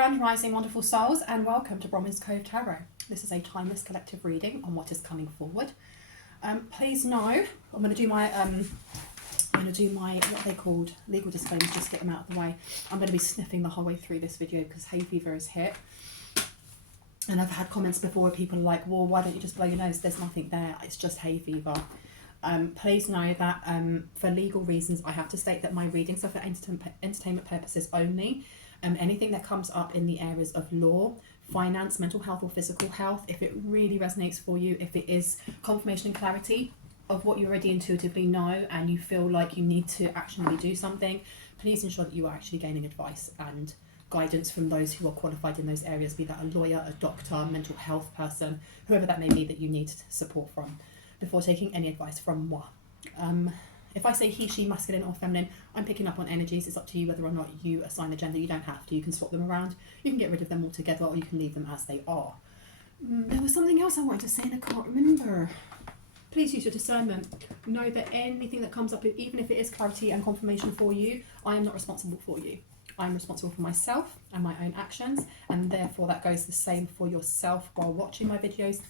Grand Rising, wonderful souls, and welcome to Bronwen's Cove Tarot. This is a timeless collective reading on what is coming forward. Please know, I'm going to do my what they called legal disclaimers, just get them out of the way. I'm going to be sniffing the whole way through this video because hay fever is hit. And I've had comments before where people are like, well, why don't you just blow your nose? There's nothing there. It's just hay fever. Please know that for legal reasons, I have to state that my readings are for entertainment purposes only. Anything that comes up in the areas of law, finance, mental health or physical health, if it really resonates for you, if it is confirmation and clarity of what you already intuitively know and you feel like you need to actually do something, please ensure that you are actually gaining advice and guidance from those who are qualified in those areas, be that a lawyer, a doctor, mental health person, whoever that may be that you need support from, before taking any advice from moi. If I say he, she, masculine or feminine, I'm picking up on energies. It's up to you whether or not you assign a gender. You don't have to. You can swap them around. You can get rid of them altogether, or you can leave them as they are. There was something else I wanted to say and I can't remember. Please use your discernment. Know that anything that comes up, even if it is clarity and confirmation for you, I am not responsible for you. I'm responsible for myself and my own actions, and therefore that goes the same for yourself while watching my videos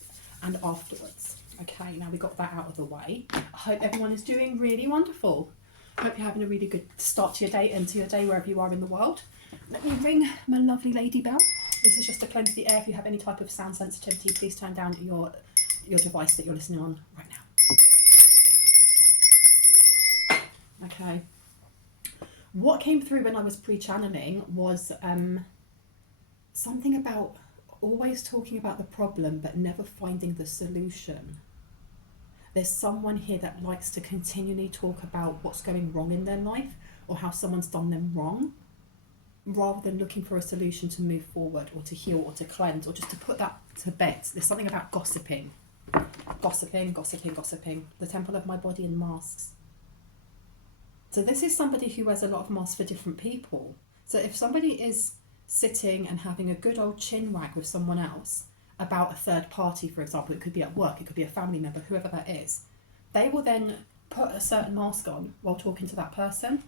and afterwards. Okay, now we got that out of the way. I hope everyone is doing really wonderful. Hope you're having a really good start to your day and to your day wherever you are in the world. Let me ring my lovely lady bell. This is just to cleanse the air. If you have any type of sound sensitivity, please turn down your device that you're listening on right now. Okay. What came through when I was pre-channeling was something about always talking about the problem but never finding the solution. There's someone here that likes to continually talk about what's going wrong in their life or how someone's done them wrong, rather than looking for a solution to move forward or to heal or to cleanse or just to put that to bed. There's something about gossiping. Gossiping. The temple of my body and masks. So this is somebody who wears a lot of masks for different people. So if somebody is sitting and having a good old chin wag with someone else about a third party, for example, it could be at work, it could be a family member, whoever that is, they will then put a certain mask on while talking to that person,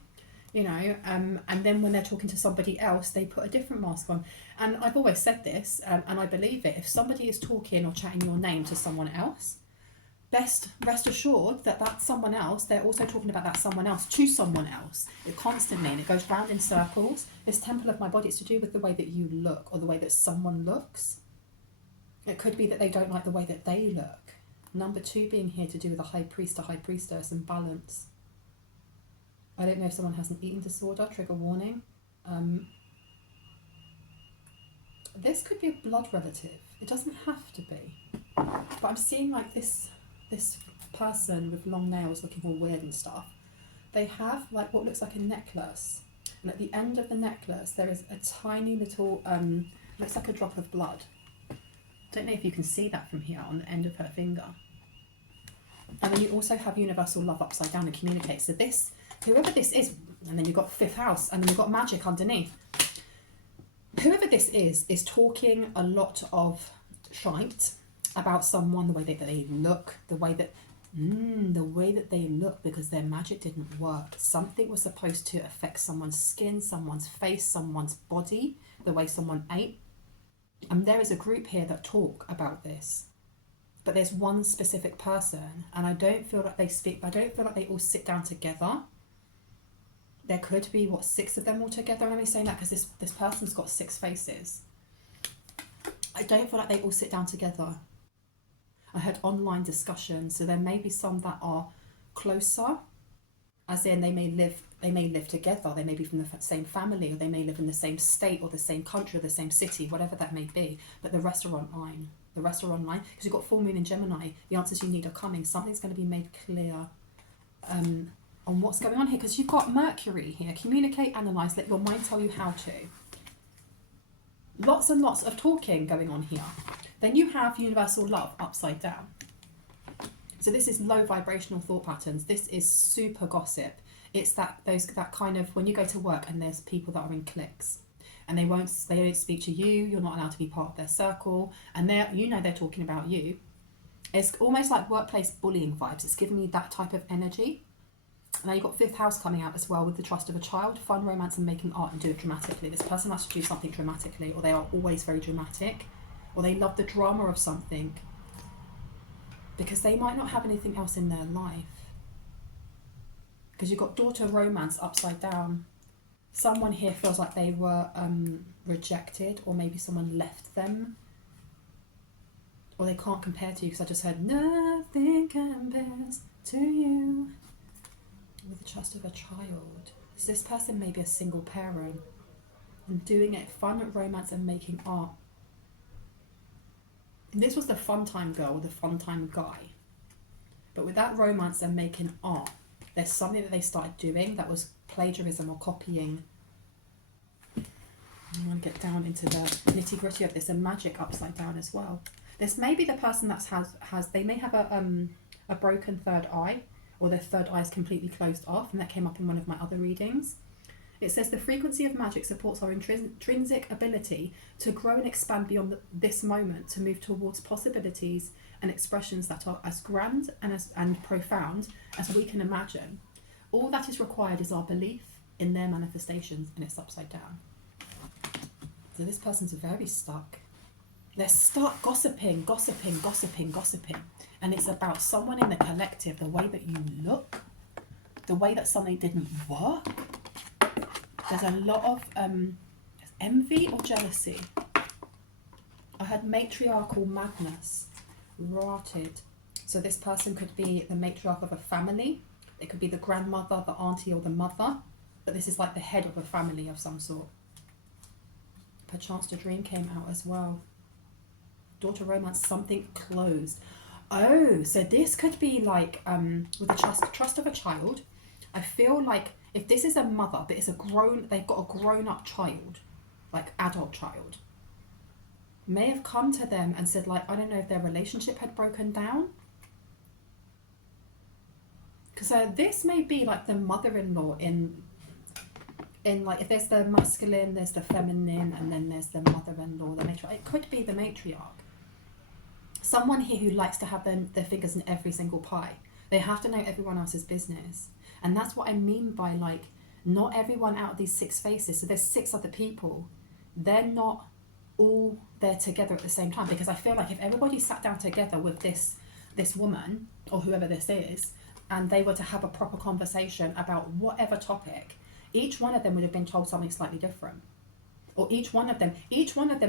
you know, and then when they're talking to somebody else, they put a different mask on. And I've always said this, and I believe it, if somebody is talking or chatting your name to someone else, rest assured that that someone else, they're also talking about that someone else to someone else. It constantly, and it goes round in circles. This temple of my body, it's to do with the way that you look or the way that someone looks. It could be that they don't like the way that they look. Number 2 being here to do with a high priest or high priestess and balance. I don't know if someone has an eating disorder, trigger warning. This could be a blood relative. It doesn't have to be. But I'm seeing like this person with long nails looking all weird and stuff. They have like what looks like a necklace. And at the end of the necklace, there is a tiny little, looks like a drop of blood. I don't know if you can see that from here on the end of her finger. And then you also have universal love upside down and communicate. So this, whoever this is, and then you've got 5th house, and then you've got magic underneath. Whoever this is talking a lot of shite about someone, the way that they look, the way that they look because their magic didn't work. Something was supposed to affect someone's skin, someone's face, someone's body, the way someone ate. And there is a group here that talk about this. But there's one specific person, and I don't feel like they speak, I don't feel like they all sit down together. There could be, 6 of them all together? I'm only saying that because this person's got 6 faces. I don't feel like they all sit down together. I heard online discussions, so there may be some that are closer, as in they may live together, they may be from the same family, or they may live in the same state or the same country or the same city, whatever that may be, but the rest are online. Because you've got full moon in Gemini, the answers you need are coming. Something's going to be made clear on what's going on here, because you've got Mercury here. Communicate, analyse, let your mind tell you how to. Lots and lots of talking going on here. Then you have universal love upside down. So this is low vibrational thought patterns. This is super gossip. It's that kind of, when you go to work and there's people that are in cliques and they don't speak to you, you're not allowed to be part of their circle, and they're talking about you. It's almost like workplace bullying vibes. It's giving me that type of energy. Now you've got 5th house coming out as well with the trust of a child, fun, romance and making art, and do it dramatically. This person has to do something dramatically, or they are always very dramatic, or they love the drama of something because they might not have anything else in their life. Because you've got daughter romance upside down. Someone here feels like they were rejected, or maybe someone left them, or they can't compare to you, because I just heard nothing compares to you with the trust of a child. So this person may be a single parent and doing it fun, romance and making art. And this was the fun time girl, the fun time guy. But with that romance and making art, there's something that they started doing that was plagiarism or copying. I want to get down into the nitty gritty of this, and magic upside down as well. This may be the person that has they may have a broken third eye, or their third eye is completely closed off, and that came up in one of my other readings. It says the frequency of magic supports our intrinsic ability to grow and expand beyond this moment, to move towards possibilities and expressions that are as grand and profound as we can imagine. All that is required is our belief in their manifestations, and it's upside down. So this person's very stuck. They're stuck gossiping, and it's about someone in the collective, the way that you look, the way that something didn't work. There's a lot of envy or jealousy. I had matriarchal madness, rotted. So this person could be the matriarch of a family. It could be the grandmother, the auntie or the mother, but this is like the head of a family of some sort. Perchance to dream came out as well. Daughter romance, something closed. Oh, so this could be like with the trust of a child. I feel like if this is a mother, but they've got a grown-up child, like adult child, may have come to them and said, like, I don't know if their relationship had broken down. Because this may be like the mother-in-law in like, if there's the masculine, there's the feminine, and then there's the mother-in-law, the matriarch. It could be the matriarch. Someone here who likes to have their fingers in every single pie. They have to know everyone else's business. And that's what I mean by, like, not everyone out of these 6 faces. So there's 6 other people. They're not all there together at the same time. Because I feel like if everybody sat down together with this woman, or whoever this is, and they were to have a proper conversation about whatever topic, each one of them would have been told something slightly different. Or each one of them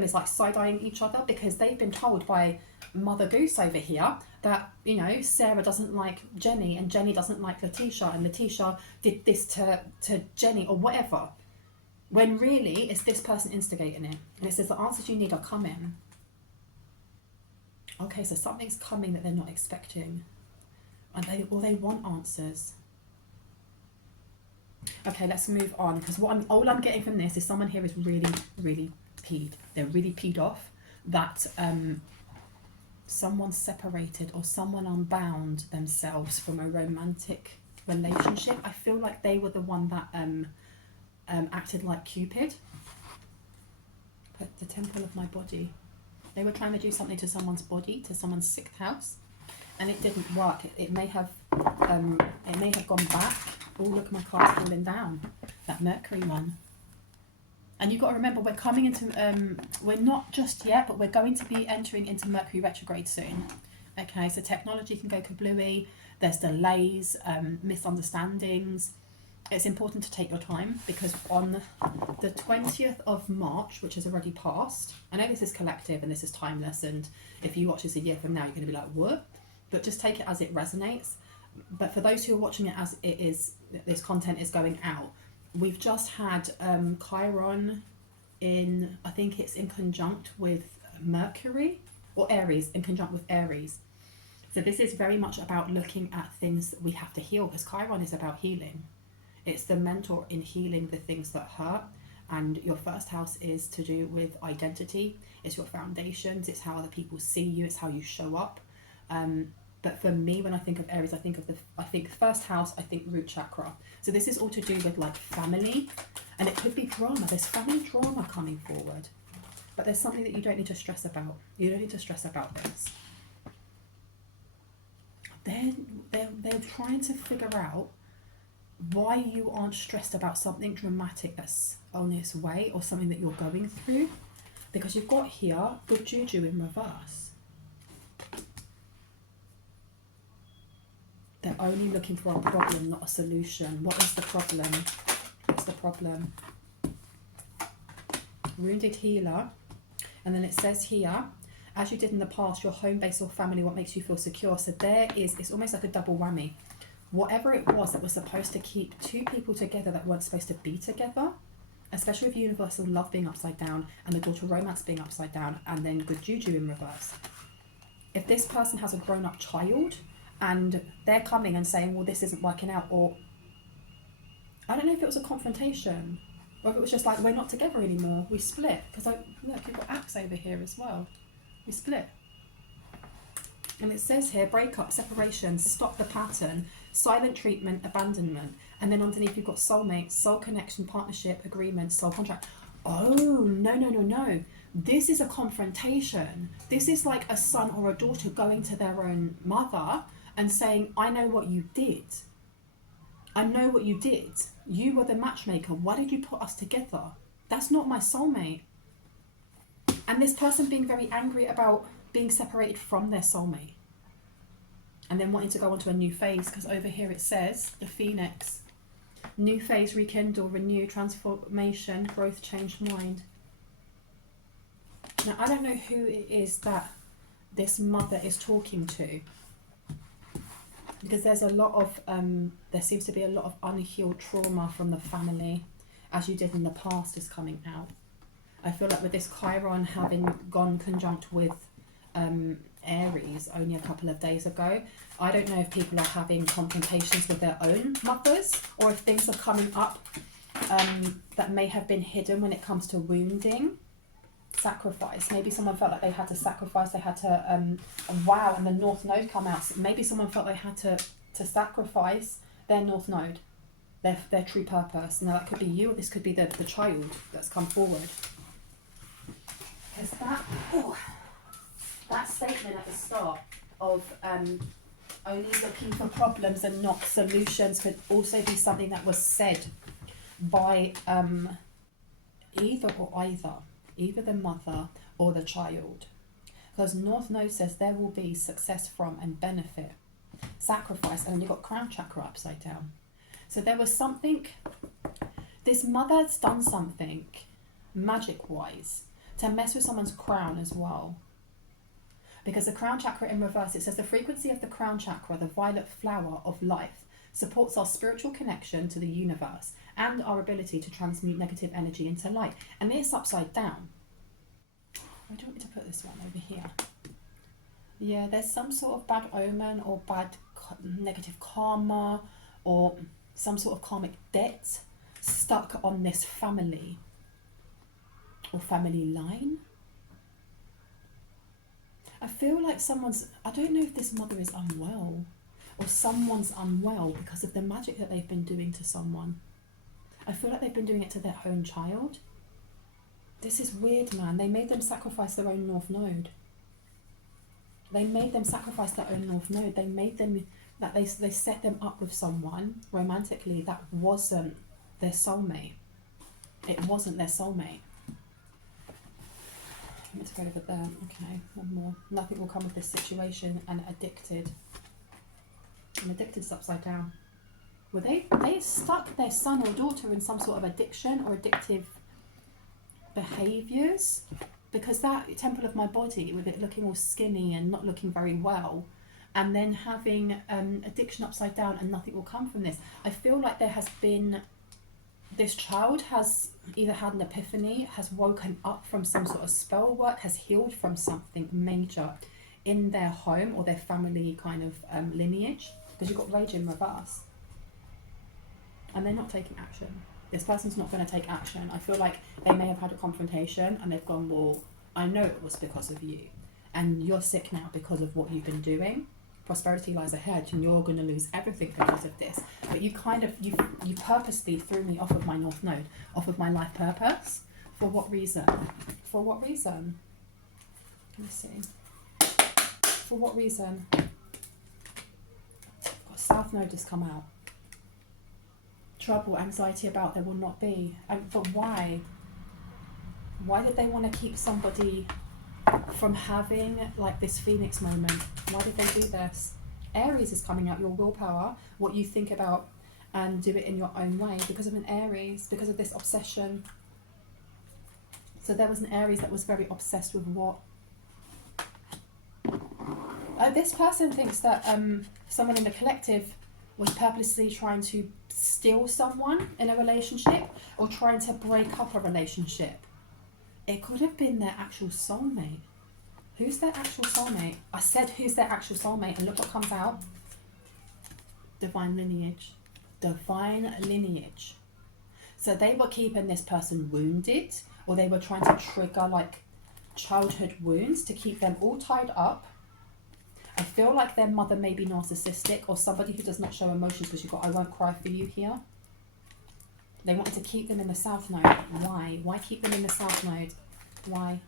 is like side-eyeing each other, because they've been told by Mother Goose over here that, you know, Sarah doesn't like Jenny, and Jenny doesn't like Letitia, and Letitia did this to Jenny, or whatever. When really it's this person instigating it. And it says the answers you need are coming. Okay, so something's coming that they're not expecting. And they want answers. Okay, let's move on, because all I'm getting from this is someone here is really, really peed. They're really peed off that someone separated or someone unbound themselves from a romantic relationship. I feel like they were the one that acted like Cupid. But the temple of my body. They were trying to do something to someone's body, to someone's 6th house, and it didn't work. It may have gone back. Oh, look, my card's falling down. That Mercury one. And you've got to remember, we're coming into, we're not just yet, but we're going to be entering into Mercury retrograde soon. Okay, so technology can go kablooey. There's delays, misunderstandings. It's important to take your time, because on the 20th of March, which has already passed, I know this is collective and this is timeless, and if you watch this a year from now, you're going to be like, what? But just take it as it resonates. But for those who are watching it as it is, this content is going out, we've just had Chiron in, I think it's in conjunct with Mercury, or Aries, in conjunct with Aries. So this is very much about looking at things that we have to heal, because Chiron is about healing. It's the mentor in healing the things that hurt. And your 1st house is to do with identity. It's your foundations. It's how other people see you. It's how you show up. But for me, when I think of Aries, I think 1st house, I think root chakra. So this is all to do with like family, and it could be drama. There's family drama coming forward, but there's something that you don't need to stress about. You don't need to stress about this. They're trying to figure out why you aren't stressed about something dramatic that's on its way, or something that you're going through. Because you've got here good juju in reverse. They're only looking for a problem, not a solution. What is the problem? What's the problem? Wounded healer. And then it says here, as you did in the past, your home base or family, what makes you feel secure. So there is, it's almost like a double whammy. Whatever it was that was supposed to keep two people together that weren't supposed to be together, especially with universal love being upside down and the daughter romance being upside down, and then good juju in reverse. If this person has a grown-up child and they're coming and saying, well, this isn't working out, or I don't know if it was a confrontation, or if it was just like, we're not together anymore, we split. Because look, we've got axe over here as well. We split. And it says here, breakup, separation, stop the pattern, silent treatment, abandonment. And then underneath you've got soulmate, soul connection, partnership, agreement, soul contract. Oh, no. This is a confrontation. This is like a son or a daughter going to their own mother and saying, I know what you did. I know what you did. You were the matchmaker. Why did you put us together? That's not my soulmate. And this person being very angry about being separated from their soulmate. And then wanting to go on to a new phase, because over here it says, the phoenix. New phase, rekindle, renew, transformation, growth, change mind. Now, I don't know who it is that this mother is talking to. Because there's a lot of, there seems to be a lot of unhealed trauma from the family, as you did in the past, is coming out. I feel like with this Chiron having gone conjunct with Aries only a couple of days ago, I don't know if people are having confrontations with their own mothers, or if things are coming up that may have been hidden when it comes to wounding. Sacrifice. Maybe someone felt like they had to sacrifice, they had to, wow, and the North Node come out. So maybe someone felt they had to sacrifice their North Node, their true purpose. Now that could be you, or this could be the child that's come forward. Because that statement at the start of only looking for problems and not solutions could also be something that was said by either the mother or the child. Because North Node says there will be success from and benefit. Sacrifice, and you've got crown chakra upside down. So there was something, this mother's done something magic-wise to mess with someone's crown as well. Because the crown chakra in reverse, it says the frequency of the crown chakra, the violet flower of life, supports our spiritual connection to the universe and our ability to transmute negative energy into light. And it's upside down. Where do you want me to put this one? Over here. Yeah, there's some sort of bad omen or bad negative karma or some sort of karmic debt stuck on this family or family line. I feel like I don't know if this mother is unwell or someone's unwell because of the magic that they've been doing to someone. I feel like they've been doing it to their own child. This is weird, man. They made them sacrifice their own North Node. They made them sacrifice their own North Node. They made them, that they set them up with someone romantically that wasn't their soulmate. It wasn't their soulmate. Let's go over there. Okay, one more. Nothing will come of this situation. And addicted. And addicted's upside down. Were they stuck their son or daughter in some sort of addiction or addictive behaviours? Because that temple of my body, with it looking all skinny and not looking very well, and then having addiction upside down and nothing will come from this. I feel like there has been, this child has either had an epiphany, has woken up from some sort of spell work, has healed from something major in their home or their family kind of lineage. Because you've got rage in reverse. And they're not taking action. This person's not going to take action. I feel like they may have had a confrontation and they've gone, well, I know it was because of you. And you're sick now because of what you've been doing. Prosperity lies ahead and you're going to lose everything because of this. But you you purposely threw me off of my North Node, off of my life purpose. For what reason? For what reason? Let me see. For what reason? Got South Node just come out. trouble, anxiety about there will not be. But why? Why did they want to keep somebody from having like this phoenix moment? Why did they do this? Aries is coming out, your willpower, what you think about, and do it in your own way because of an Aries, because of this obsession. So there was an Aries that was very obsessed with what? This person thinks that someone in the collective was purposely trying to steal someone in a relationship or trying to break up a relationship. It could have been their actual soulmate. Who's their actual soulmate? I said who's their actual soulmate, and look what comes out. Divine lineage. Divine lineage. So they were keeping this person wounded, or they were trying to trigger like childhood wounds to keep them all tied up. I feel like their mother may be narcissistic, or somebody who does not show emotions, because you've got I won't cry for you here. They wanted to keep them in the south node. Why? Why keep them in the south node? Why?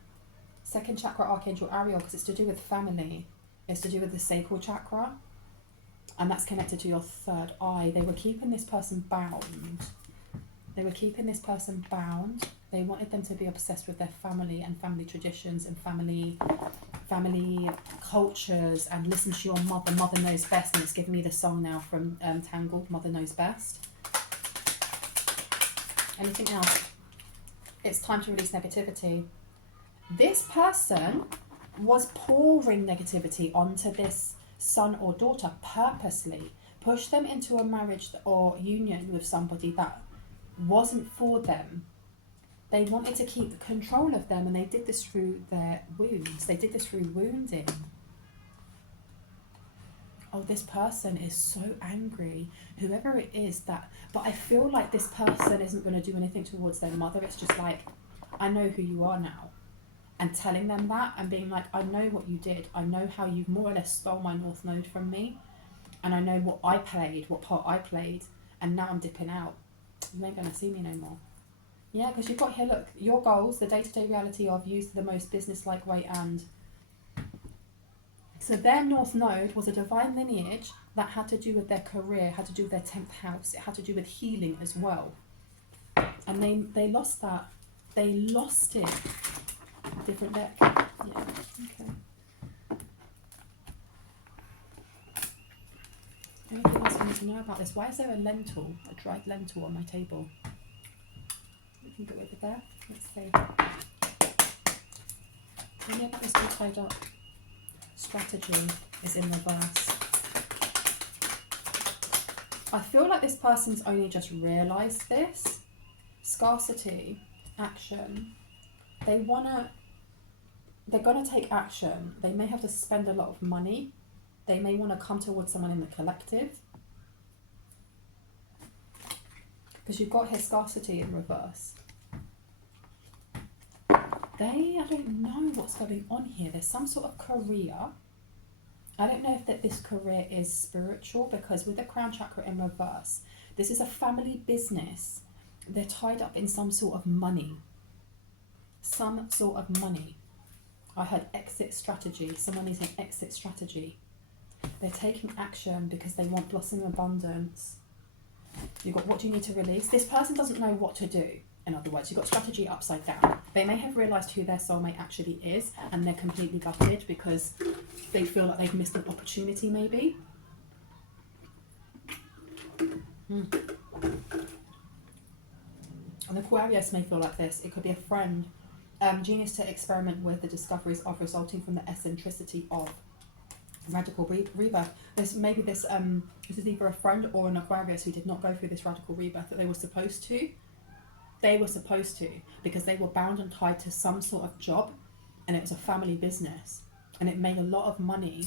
Second chakra, Archangel Ariel, because it's to do with family. It's to do with the sacral chakra. And that's connected to your third eye. They were keeping this person bound. They were keeping this person bound. They wanted them to be obsessed with their family and family traditions and family cultures, and listen to your mother. Mother knows best. And it's giving me the song now from Tangled, Mother Knows Best. Anything else? It's time to release negativity. This person was pouring negativity onto this son or daughter purposely, pushed them into a marriage or union with somebody that wasn't for them. They wanted to keep control of them, and they did this through their wounds. They did this through wounding. Oh, this person is so angry, whoever it is that, but I feel like this person isn't going to do anything towards their mother. It's just like, I know who you are now. And telling them that and being like, I know what you did. I know how you more or less stole my North Node from me. And I know what I played, what part I played. And now I'm dipping out. You ain't going to see me no more. Yeah, because you've got here, look, your goals, the day-to-day reality of use the most business-like way and... So their North Node was a divine lineage that had to do with their career, had to do with their 10th house. It had to do with healing as well. And they lost that. They lost it. Different deck. Yeah, okay. Anything else you need to know about this? Why is there a lentil, a dried lentil on my table? We can go over there. Let's see. Oh yeah, that was all tied up. Strategy is in reverse. I feel like this person's only just realised this. Scarcity, action. They're gonna take action. They may have to spend a lot of money. They may want to come towards someone in the collective. Because you've got here scarcity in reverse. I don't know what's going on here. There's some sort of career. I don't know if that this career is spiritual, because with the crown chakra in reverse, this is a family business. They're tied up in some sort of money. Some sort of money. I heard exit strategy. Someone needs an exit strategy. They're taking action because they want blossom abundance. You've got what do you need to release? This person doesn't know what to do. In other words, you've got strategy upside down. They may have realised who their soulmate actually is, and they're completely gutted because they feel like they've missed an opportunity maybe. And Aquarius may feel like this. It could be a friend. Genius to experiment with the discoveries of resulting from the eccentricity of radical rebirth. This is either a friend or an Aquarius who did not go through this radical rebirth that they were supposed to. They were supposed to, because they were bound and tied to some sort of job, and it was a family business, and it made a lot of money.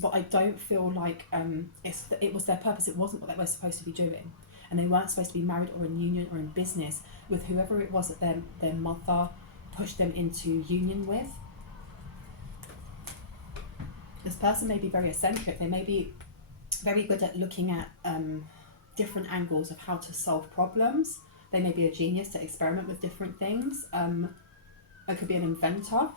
But I don't feel like it was their purpose. It wasn't what they were supposed to be doing, and they weren't supposed to be married or in union or in business with whoever it was that their mother pushed them into union with. This person may be very eccentric. They may be very good at looking at different angles of how to solve problems. They may be a genius to experiment with different things. It could be an inventor.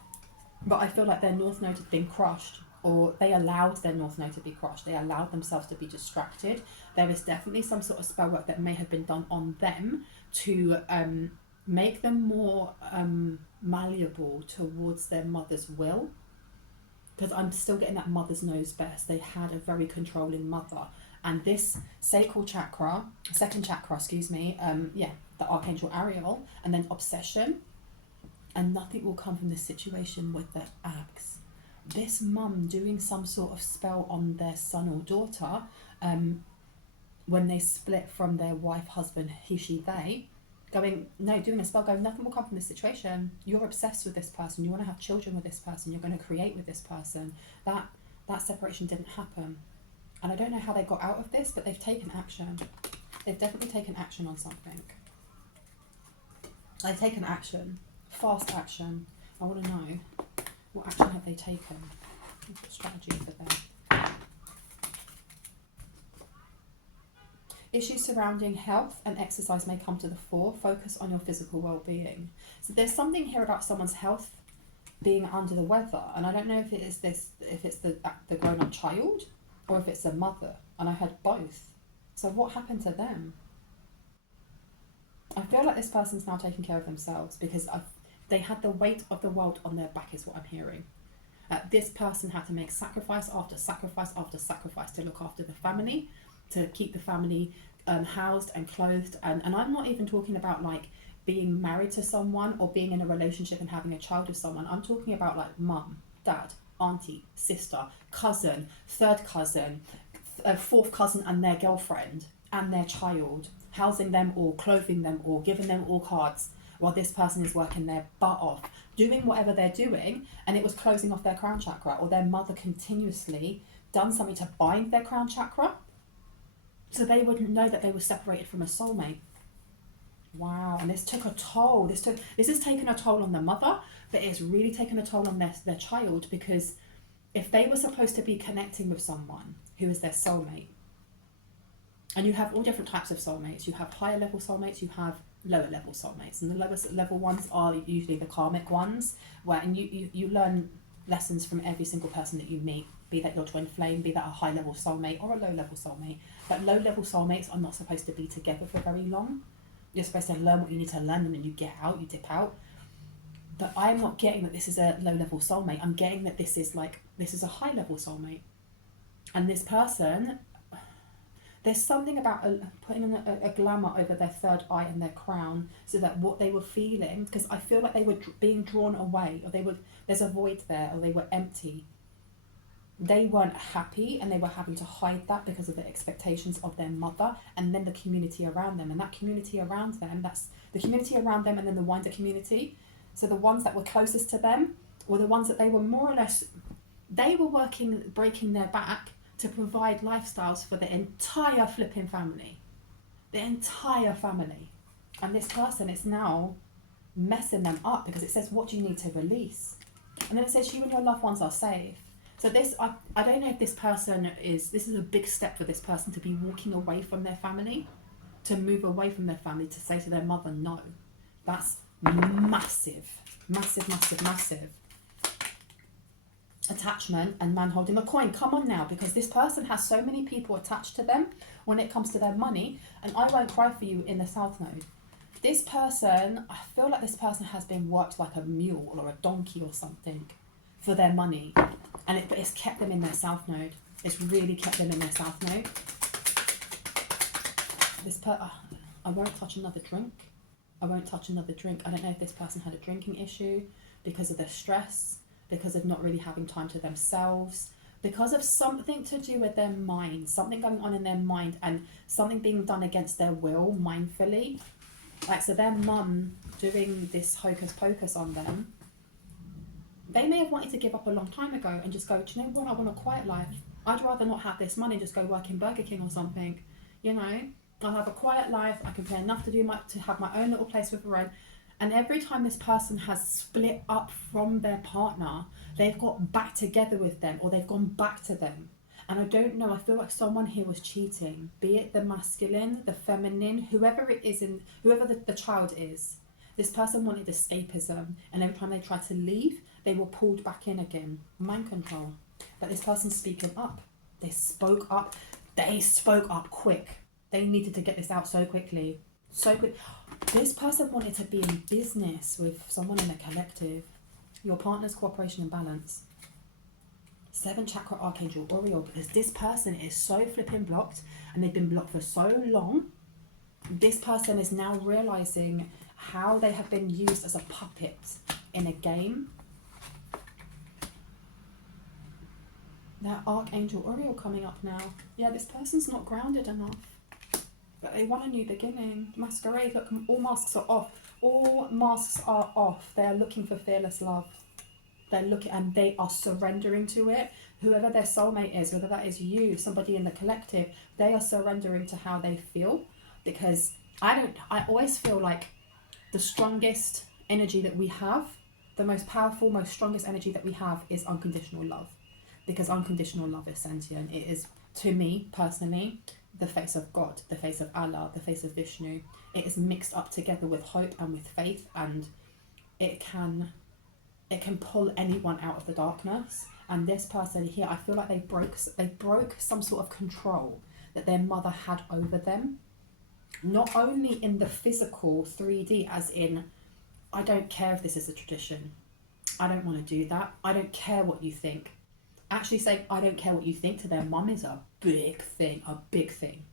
But I feel like their North Node has been crushed. or they allowed their North Node to be crushed. They allowed themselves to be distracted. There is definitely some sort of spell work that may have been done on them to make them more malleable towards their mother's will. Because I'm still getting that mother's knows best. They had a very controlling mother. And this sacral chakra, second chakra, excuse me, the Archangel Ariel, and then obsession, and nothing will come from this situation with their abs. This mum doing some sort of spell on their son or daughter, when they split from their wife, husband, he, she, they, doing a spell going, nothing will come from this situation. You're obsessed with this person. You want to have children with this person. You're going to create with this person. That separation didn't happen. And I don't know how they got out of this, but they've taken action. They've definitely taken action on something. They've taken action. Fast action. I want to know, what action have they taken? Strategy for them. Issues surrounding health and exercise may come to the fore. Focus on your physical well-being. So there's something here about someone's health being under the weather, and I don't know if it's the grown-up child or if it's the mother, and I heard both. So what happened to them? I feel like this person's now taking care of themselves because they had the weight of the world on their back, is what I'm hearing. This person had to make sacrifice after sacrifice after sacrifice to look after the family, to keep the family housed and clothed. And I'm not even talking about like being married to someone or being in a relationship and having a child with someone. I'm talking about like mum, dad, auntie, sister, cousin, third cousin, fourth cousin and their girlfriend and their child, housing them all, clothing them all, giving them all cards while this person is working their butt off, doing whatever they're doing, and it was closing off their crown chakra, or their mother continuously done something to bind their crown chakra so they wouldn't know that they were separated from a soulmate. Wow, and this took a toll. This has taken a toll on the mother, but it's really taken a toll on their child, because if they were supposed to be connecting with someone who is their soulmate, and you have all different types of soulmates. You have higher level soulmates, you have lower level soulmates, and the lowest level ones are usually the karmic ones, where and you learn lessons from every single person that you meet, be that your twin flame, be that a high level soulmate or a low level soulmate. But low level soulmates are not supposed to be together for very long. You're supposed to learn what you need to learn, and then you get out, you dip out. But I'm not getting that this is a low level soulmate. I'm getting that this is a high level soulmate. And this person, there's something about putting a glamour over their third eye and their crown, so that what they were feeling, because I feel like they were being drawn away, or there's a void there, or they were empty. They weren't happy, and they were having to hide that because of the expectations of their mother and then the community around them. And that community around them, that's the community around them and then the wider community. So the ones that were closest to them were the ones that they were more or less, they were working, breaking their back to provide lifestyles for the entire flipping family. The entire family. And this person is now messing them up, because it says, what do you need to release? And then it says, you and your loved ones are safe. So this, I don't know if this is a big step for this person to be walking away from their family, to move away from their family, to say to their mother, no. That's massive, massive, massive, massive. Attachment and man holding a coin. Come on now, because this person has so many people attached to them when it comes to their money, and I won't cry for you in the South Node. This person, I feel like this person has been worked like a mule or a donkey or something for their money, and it's kept them in their South Node. It's really kept them in their South Node. I won't touch another drink. I won't touch another drink. I don't know if this person had a drinking issue because of their stress, because of not really having time to themselves, because of something to do with their mind, something going on in their mind, and something being done against their will mindfully. Like, so their mum doing this hocus pocus on them, they may have wanted to give up a long time ago and just go, do you know what, I want a quiet life. I'd rather not have this money, just go work in Burger King or something. You know, I'll have a quiet life, I can pay enough to have my own little place with rent. And every time this person has split up from their partner, they've got back together with them, or they've gone back to them. And I don't know, I feel like someone here was cheating, be it the masculine, the feminine, whoever it is, whoever the child is. This person wanted escapism, and every time they tried to leave, they were pulled back in again. Mind control. that this person's speaking up. They spoke up. They spoke up quick. They needed to get this out so quickly. So quick. This person wanted to be in business with someone in a collective. Your partner's cooperation and balance. 7 chakra archangel Oriole, because this person is so flipping blocked and they've been blocked for so long. This person is now realizing how they have been used as a puppet in a game. That archangel Oriole coming up now. Yeah, this person's not grounded enough, but they want a new beginning. Masquerade, look, all masks are off. All masks are off. They are looking for fearless love. They're looking and they are surrendering to it. Whoever their soulmate is, whether that is you, somebody in the collective, they are surrendering to how they feel. Because I always feel like the strongest energy that we have, the most powerful, most strongest energy that we have is unconditional love. Because unconditional love is sentient. It is, to me personally, the face of God, the face of Allah, the face of Vishnu. It is mixed up together with hope and with faith, and it can pull anyone out of the darkness. And this person here, I feel like they broke some sort of control that their mother had over them. Not only in the physical 3D, as in, I don't care if this is a tradition. I don't want to do that. I don't care what you think. Actually saying, I don't care what you think to their mum is a big thing, a big thing.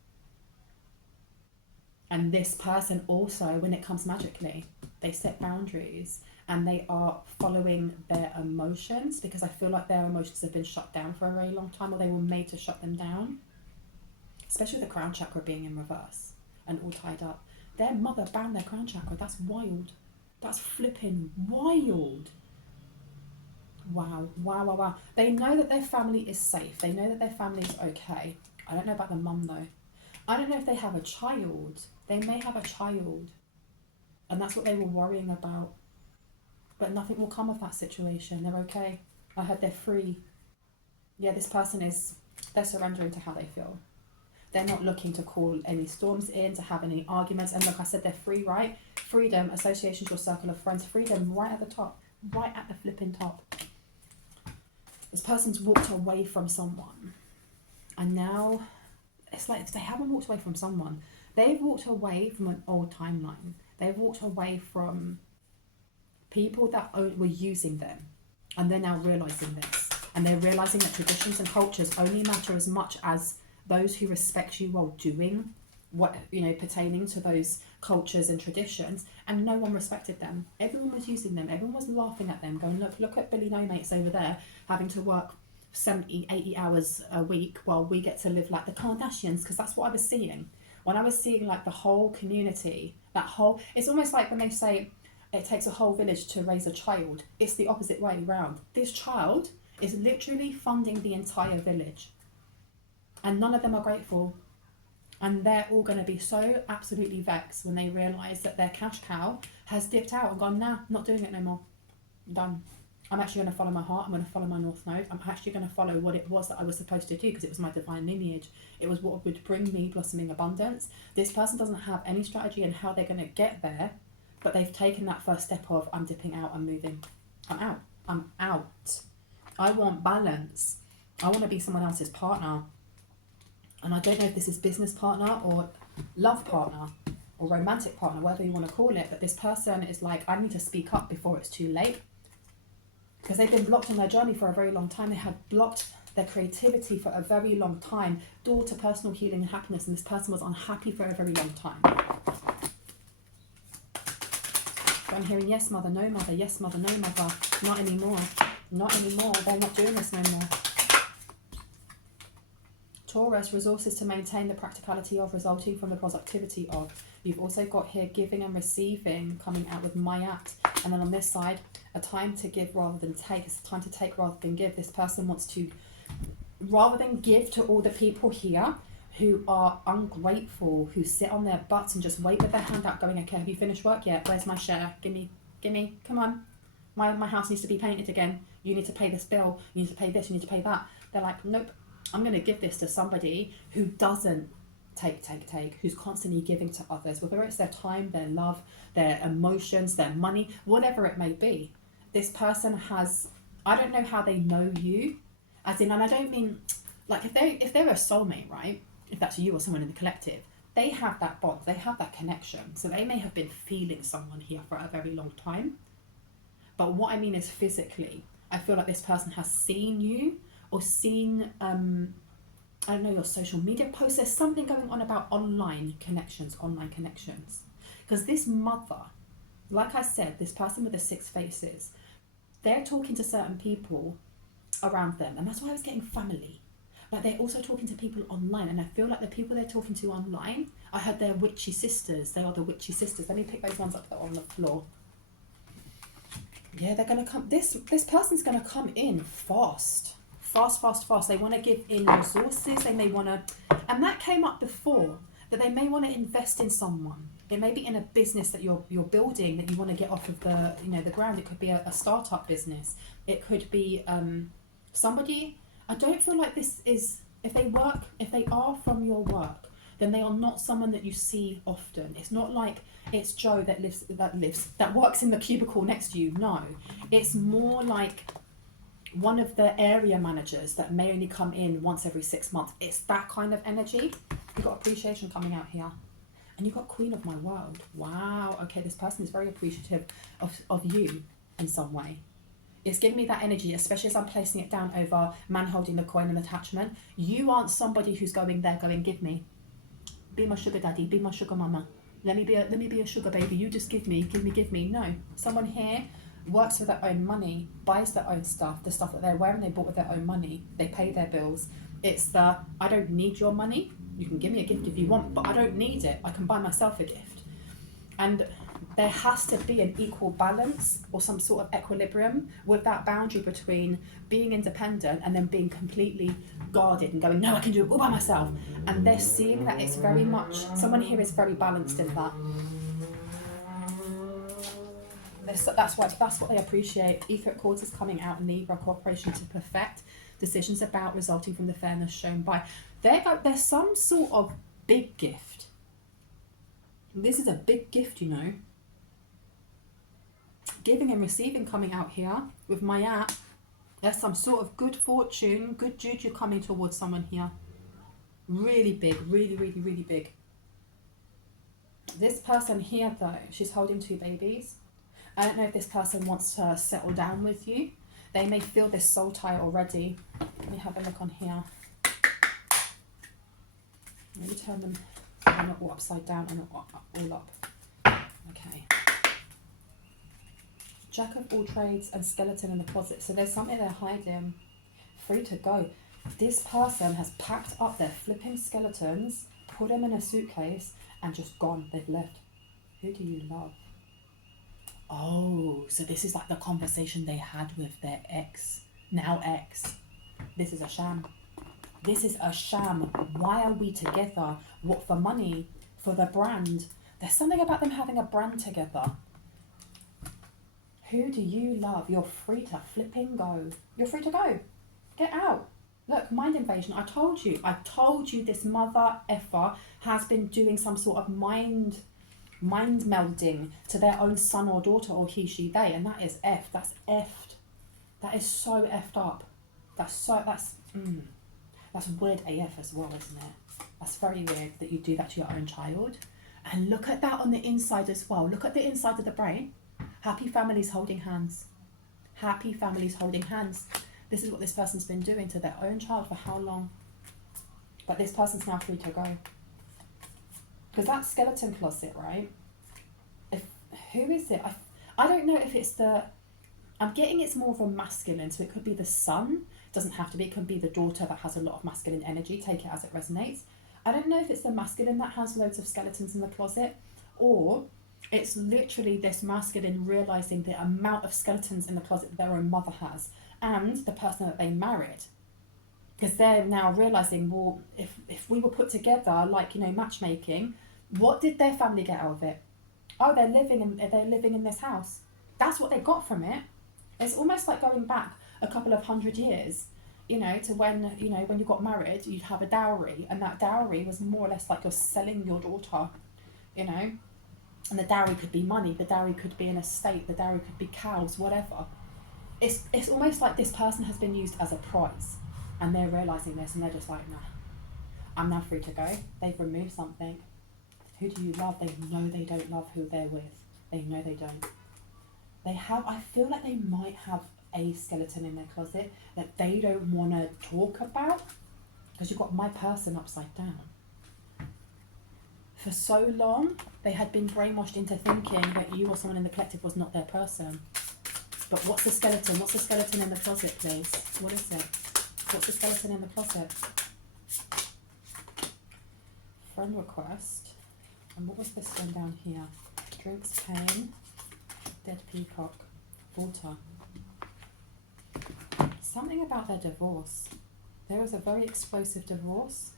And this person also, when it comes magically, they set boundaries and they are following their emotions, because I feel like their emotions have been shut down for a very long time, or they were made to shut them down. Especially the crown chakra being in reverse and all tied up. Their mother bound their crown chakra. That's wild. That's flipping wild. Wow, wow, wow, wow. They know that their family is safe. They know that their family is okay. I don't know about the mum though. I don't know if they have a child. They may have a child. And that's what they were worrying about. But nothing will come of that situation. They're okay. I heard they're free. Yeah, this person they're surrendering to how they feel. They're not looking to call any storms in, to have any arguments. And look, I said they're free, right? Freedom, associations, your circle of friends. Freedom right at the top. Right at the flipping top. This person's walked away from someone. And now, it's like they haven't walked away from someone. They've walked away from an old timeline. They've walked away from people that were using them. And they're now realising this. And they're realising that traditions and cultures only matter as much as those who respect you while doing what, pertaining to those cultures and traditions. And no one respected them. Everyone was using them. Everyone was laughing at them, going, look at Billy No Mates over there having to work 70, 80 hours a week while we get to live like the Kardashians. Because that's what I was seeing. When I was seeing like the whole community, it's almost like when they say it takes a whole village to raise a child. It's the opposite way around. This child is literally funding the entire village. And none of them are grateful. And they're all going to be so absolutely vexed when they realise that their cash cow has dipped out and gone, nah, not doing it no more. I'm done. I'm actually going to follow my heart. I'm going to follow my North Node. I'm actually going to follow what it was that I was supposed to do, because it was my divine lineage. It was what would bring me blossoming abundance. This person doesn't have any strategy in how they're going to get there, but they've taken that first step of, I'm dipping out, I'm moving. I'm out. I'm out. I want balance. I want to be someone else's partner. And I don't know if this is business partner or love partner or romantic partner, whatever you want to call it. But this person is like, I need to speak up before it's too late. Because they've been blocked on their journey for a very long time. They had blocked their creativity for a very long time. Door to personal healing and happiness. And this person was unhappy for a very long time. So I'm hearing yes mother, no mother, yes mother, no mother. Not anymore. Not anymore. They're not doing this no more. Taurus, resources to maintain the practicality of, resulting from the productivity of. You've also got here giving and receiving, coming out with Mayat. And then on this side, a time to give rather than take. It's a time to take rather than give. This person wants to, rather than give to all the people here who are ungrateful, who sit on their butts and just wait with their hand out going, okay, have you finished work yet? Where's my share? Gimme, come on. My house needs to be painted again. You need to pay this bill. You need to pay this, you need to pay that. They're like, nope. I'm going to give this to somebody who doesn't take, who's constantly giving to others, whether it's their time, their love, their emotions, their money, whatever it may be. This person has, I don't know how they know you, As in, and I don't mean, like, if they're a soulmate, right? If that's you or someone in the collective, they have that bond, they have that connection. So they may have been feeling someone here for a very long time. But what I mean is physically, I feel like this person has seen you or seen, I don't know, your social media posts. There's something going on about online connections. Because this mother, like I said, this person with the 6 faces, they're talking to certain people around them. And that's why I was getting family. But they're also talking to people online. And I feel like the people they're talking to online, I heard they're witchy sisters. They are the witchy sisters. Let me pick those ones up that are on the floor. Yeah, they're going to come, this person's going to come in fast. They want to give in resources. They may want to, and that came up before, that they may want to invest in someone. It may be in a business that you're building, that you want to get off of the, the ground. It could be a startup business. It could be somebody. I don't feel like this is, if they are from your work, then they are not someone that you see often. It's not like it's Joe that works in the cubicle next to you. No, it's more like one of the area managers that may only come in once every 6 months. It's that kind of energy. You've got appreciation coming out here. And you've got Queen of my world. Wow, okay, this person is very appreciative of you in some way. It's giving me that energy, especially as I'm placing it down over man holding the coin and attachment. You aren't somebody who's going, give me. Be my sugar daddy, be my sugar mama. Let me be a sugar baby. You just give me. No, someone here works with their own money, buys their own stuff, the stuff that they're wearing, they bought with their own money. They pay their bills. It's the, I don't need your money. You can give me a gift if you want, but I don't need it. I can buy myself a gift. And there has to be an equal balance or some sort of equilibrium with that boundary between being independent and then being completely guarded and going, no, I can do it all by myself. And they're seeing that it's very much, someone here is very balanced in that. That's what they appreciate. Etheric chords is coming out, Libra, cooperation to perfect, decisions about resulting from the fairness shown by. There's some sort of big gift. This is a big gift, Giving and receiving coming out here with my app. There's some sort of good fortune, good juju coming towards someone here. Really big, really, really, really big. This person here though, she's holding 2 babies. I don't know if this person wants to settle down with you. They may feel this soul tie already. Let me have a look on here. Let me turn them so they're not all upside down and all up. Okay. Jack of all trades and skeleton in the closet. So there's something they're hiding. Free to go. This person has packed up their flipping skeletons, put them in a suitcase, and just gone. They've left. Who do you love? Oh, so this is like the conversation they had with their ex. Now ex. This is a sham. This is a sham. Why are we together? What, for money? For the brand? There's something about them having a brand together. Who do you love? You're free to flipping go. You're free to go. Get out. Look, mind invasion. I told you this mother effer has been doing some sort of mind melding to their own son or daughter or he, she, they. And that is F. That's effed. That is so effed up. That's weird AF as well, isn't it? That's very weird that you do that to your own child. And look at that on the inside as well. Look at the inside of the brain. Happy families holding hands. Happy families holding hands. This is what this person's been doing to their own child for how long? But this person's now free to go. Because that skeleton closet, right? Who is it? I don't know if it's the... I'm getting it's more of a masculine, so it could be the son. It doesn't have to be. It could be the daughter that has a lot of masculine energy. Take it as it resonates. I don't know if it's the masculine that has loads of skeletons in the closet, or it's literally this masculine realising the amount of skeletons in the closet that their own mother has, and the person that they married. Because they're now realising, well, if we were put together, like, matchmaking, what did their family get out of it? Oh, they're living in this house. That's what they got from it. It's almost like going back a couple of 100 years, to when, when you got married, you'd have a dowry, and that dowry was more or less like you're selling your daughter, and the dowry could be money, the dowry could be an estate, the dowry could be cows, whatever. It's almost like this person has been used as a prize. And they're realising this and they're just like, nah, I'm now free to go. They've removed something. Who do you love? They know they don't love who they're with. They know they don't. They have, I feel like they might have a skeleton in their closet that they don't want to talk about, because you've got my person upside down. For so long, they had been brainwashed into thinking that you or someone in the collective was not their person. But what's the skeleton? What's the skeleton in the closet, please? What is it? What's the skeleton in the closet? Friend request. And what was this one down here? Drinks pain. Dead peacock. Water. Something about their divorce. There was a very explosive divorce.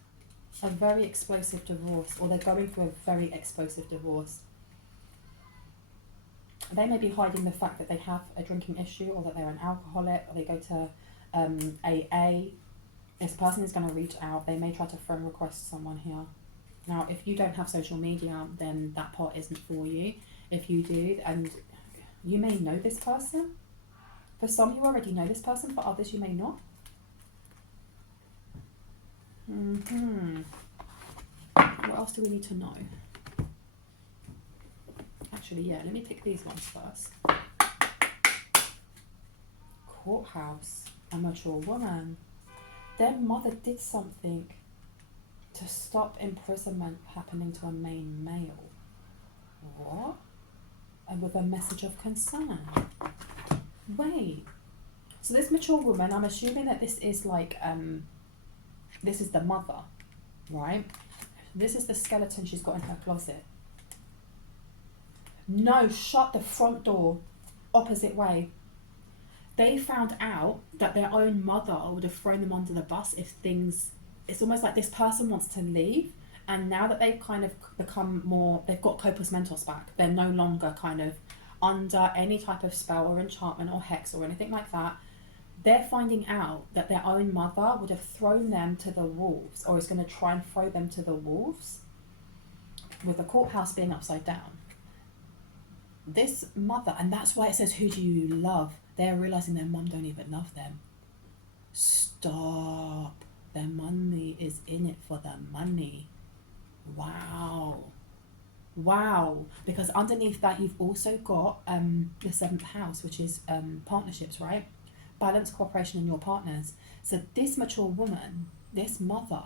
A very explosive divorce. Or they're going through a very explosive divorce. They may be hiding the fact that they have a drinking issue, or that they're an alcoholic, or they go to AA. This person is going to reach out. They may try to friend request someone here. Now, if you don't have social media, then that part isn't for you. If you do, and you may know this person. For some, you already know this person. For others, you may not. What else do we need to know? Actually, yeah, let me pick these ones first. Courthouse, a mature woman. Their mother did something to stop imprisonment happening to a main male. What? And with a message of concern. Wait. So this mature woman, I'm assuming that this is like, this is the mother, right? This is the skeleton she's got in her closet. No, shut the front door, opposite way. They found out that their own mother would have thrown them under the bus if things, it's almost like this person wants to leave, and now that they've kind of become more, they've got corpus mentis back, they're no longer kind of under any type of spell or enchantment or hex or anything like that. They're finding out that their own mother would have thrown them to the wolves, or is going to try and throw them to the wolves, with the courthouse being upside down. This mother, and that's why it says, who do you love? They're realising their mum don't even love them. Stop. Their money is in it for the money. Wow. Wow. Because underneath that, you've also got the 7th house, which is partnerships, right? Balance, cooperation in your partners. So this mature woman, this mother,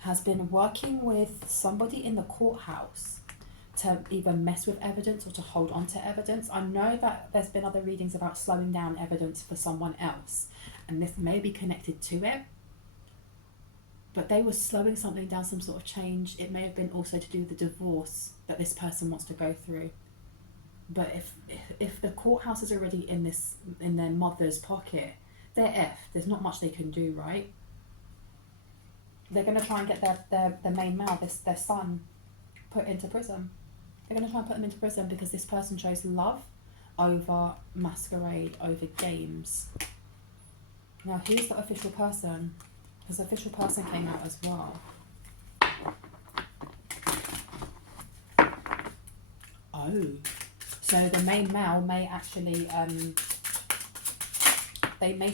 has been working with somebody in the courthouse to either mess with evidence or to hold on to evidence. I know that there's been other readings about slowing down evidence for someone else, and this may be connected to it, but they were slowing something down, some sort of change. It may have been also to do with the divorce that this person wants to go through. But if the courthouse is already in their mother's pocket, they're effed. There's not much they can do, right? They're going to try and get their main male, their son, put into prison. They're going to try and put them into prison because this person chose love over masquerade, over games. Now, who's the official person? Because the official person came out as well. Oh. So the main male may actually, they may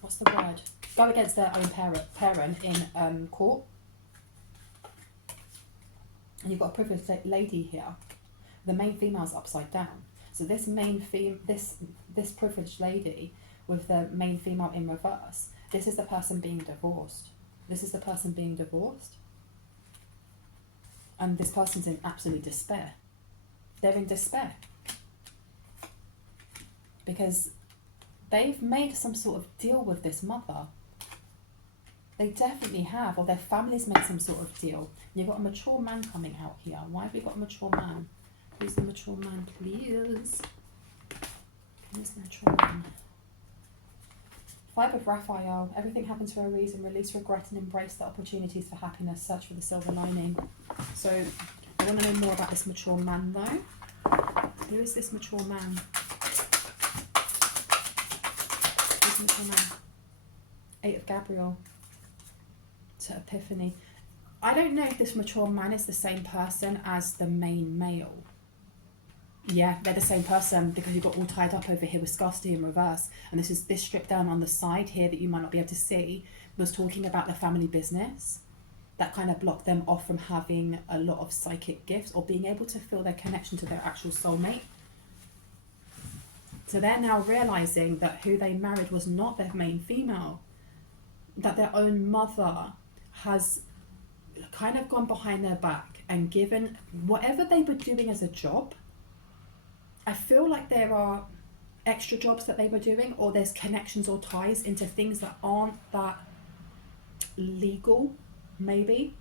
what's the word? Go against their own parent in court. And you've got a privileged lady here. The main female's upside down. So this this privileged lady with the main female in reverse, this is the person being divorced. This is the person being divorced. And this person's in absolute despair. They're in despair. Because they've made some sort of deal with this mother. They definitely have, or their family's made some sort of deal. You've got a mature man coming out here. Why have we got a mature man? Who's the mature man, please? Who's the mature man? 5 of Raphael. Everything happens for a reason. Release regret and embrace the opportunities for happiness. Search for the silver lining. So I want to know more about this mature man, though. Who is this mature man? Who's the mature man? 8 of Gabriel. To Epiphany. I don't know if this mature man is the same person as the main male. Yeah, they're the same person, because you got all tied up over here with scarcity in reverse. And this strip down on the side here that you might not be able to see was talking about the family business. That kind of blocked them off from having a lot of psychic gifts or being able to feel their connection to their actual soulmate. So they're now realizing that who they married was not their main female, that their own mother has kind of gone behind their back and given whatever they were doing as a job. I feel like there are extra jobs that they were doing, or there's connections or ties into things that aren't that legal, maybe.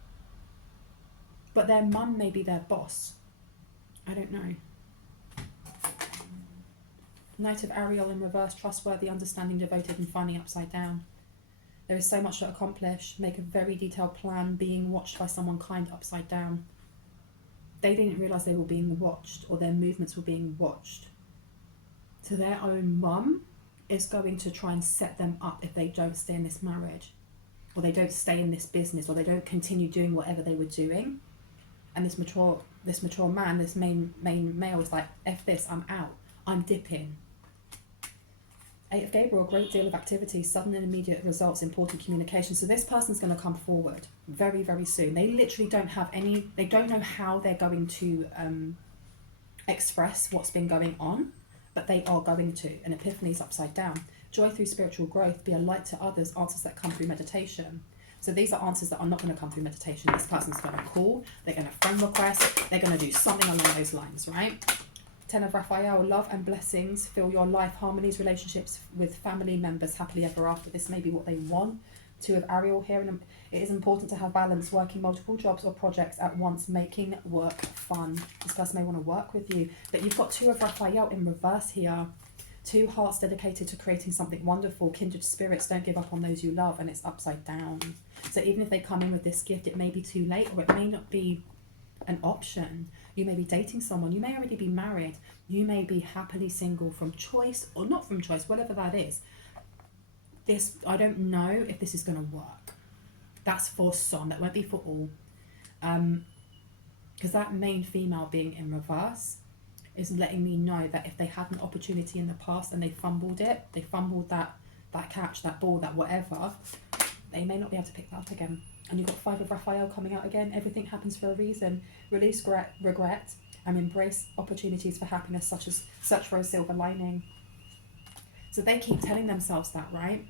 But their mum may be their boss. I don't know. Knight of Ariel in reverse, trustworthy, understanding, devoted, and funny upside down. There is so much to accomplish. Make a very detailed plan, being watched by someone kind upside down. They didn't realise they were being watched, or their movements were being watched. So their own mum is going to try and set them up if they don't stay in this marriage, or they don't stay in this business, or they don't continue doing whatever they were doing. And this mature man, this main male is like, F this, I'm out, I'm dipping. 8 of Gabriel, a great deal of activity, sudden and immediate results, important communication. So this person's going to come forward very, very soon. They literally don't have any, they don't know how they're going to express what's been going on, but they are going to. And epiphany's upside down. Joy through spiritual growth, be a light to others, answers that come through meditation. So these are answers that are not going to come through meditation. This person's going to call, they're going to friend request, they're going to do something along those lines, right? 10 of Raphael, love and blessings, fill your life, harmonies, relationships with family members, happily ever after. This may be what they want. 2 of Ariel here, and it is important to have balance, working multiple jobs or projects at once, making work fun. This person may want to work with you, but you've got 2 of Raphael in reverse here. 2 hearts dedicated to creating something wonderful, kindred spirits, don't give up on those you love, and it's upside down. So even if they come in with this gift, it may be too late, or it may not be an option. You may be dating someone, you may already be married, you may be happily single from choice or not from choice, whatever that is. This, I don't know if this is going to work. That's for some, that won't be for all. Because that main female being in reverse is letting me know that if they had an opportunity in the past and they fumbled it, they fumbled that catch, that ball, that whatever, they may not be able to pick that up again. And you've got 5 of Raphael coming out again. Everything happens for a reason. Release regret and embrace opportunities for happiness, such as search for a silver lining. So they keep telling themselves that, right?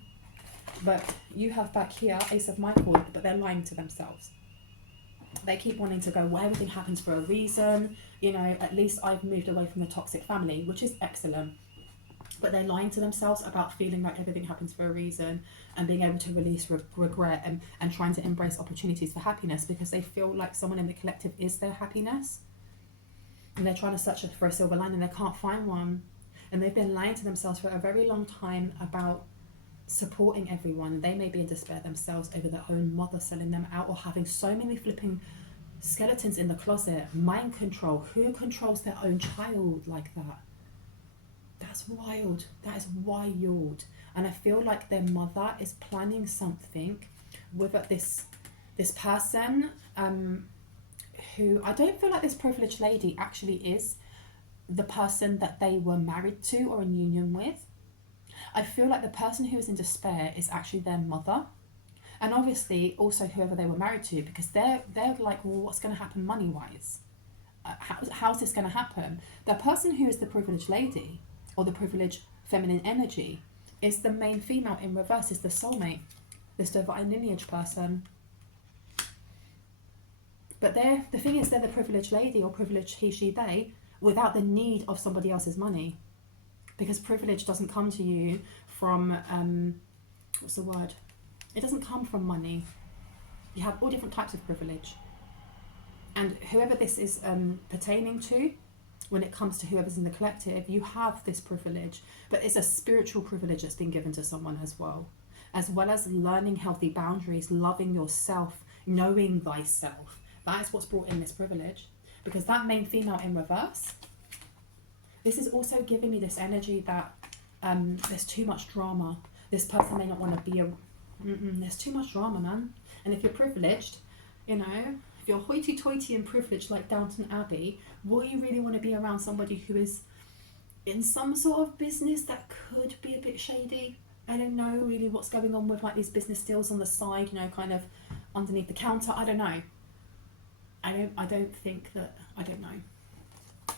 But you have back here Ace of Michael, but they're lying to themselves. They keep wanting to go, well, everything happens for a reason. You know, at least I've moved away from the toxic family, which is excellent. But they're lying to themselves about feeling like everything happens for a reason and being able to release regret and trying to embrace opportunities for happiness, because they feel like someone in the collective is their happiness. And they're trying to search for a silver lining, they can't find one. And they've been lying to themselves for a very long time about supporting everyone. They may be in despair themselves over their own mother selling them out, or having so many flipping skeletons in the closet. Mind control. Who controls their own child like that? That's wild. That is wild. And I feel like their mother is planning something with this person who, I don't feel like this privileged lady actually is the person that they were married to or in union with. I feel like the person who is in despair is actually their mother, and obviously also whoever they were married to, because they're like, well, what's going to happen money wise? How's this going to happen? The person who is the privileged lady or the privileged feminine energy is the main female in reverse, is the soulmate, this divine lineage person. But the thing is, they're the privileged lady or privileged he, she, they, without the need of somebody else's money. Because privilege doesn't come to you from, what's the word? It doesn't come from money. You have all different types of privilege. And whoever this is pertaining to, when it comes to whoever's in the collective, you have this privilege. But it's a spiritual privilege that's been given to someone as well as learning healthy boundaries, loving yourself, knowing thyself. That is what's brought in this privilege. Because that main female in reverse, this is also giving me this energy that there's too much drama. This person may not want to be there's too much drama, man. And if you're privileged, you know, if you're hoity-toity and privileged like Downton Abbey, will you really want to be around somebody who is in some sort of business that could be a bit shady? I don't know really what's going on with like these business deals on the side, you know, kind of underneath the counter. I don't know. I don't think that, I don't know.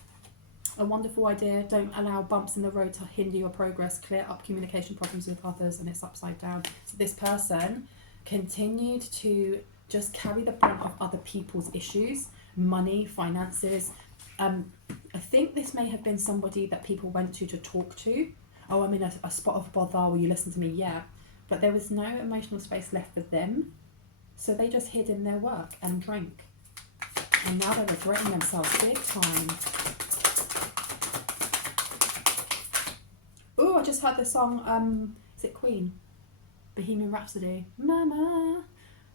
A wonderful idea. Don't allow bumps in the road to hinder your progress. Clear up communication problems with others, and it's upside down. So this person continued to just carry the brunt of other people's issues, money, finances. I think this may have been somebody that people went to talk to. Oh, I'm in a spot of bother, will you listen to me? Yeah. But there was no emotional space left for them. So they just hid in their work and drank. And now they're regretting themselves big time. Oh, I just heard the song, is it Queen? Bohemian Rhapsody. Mama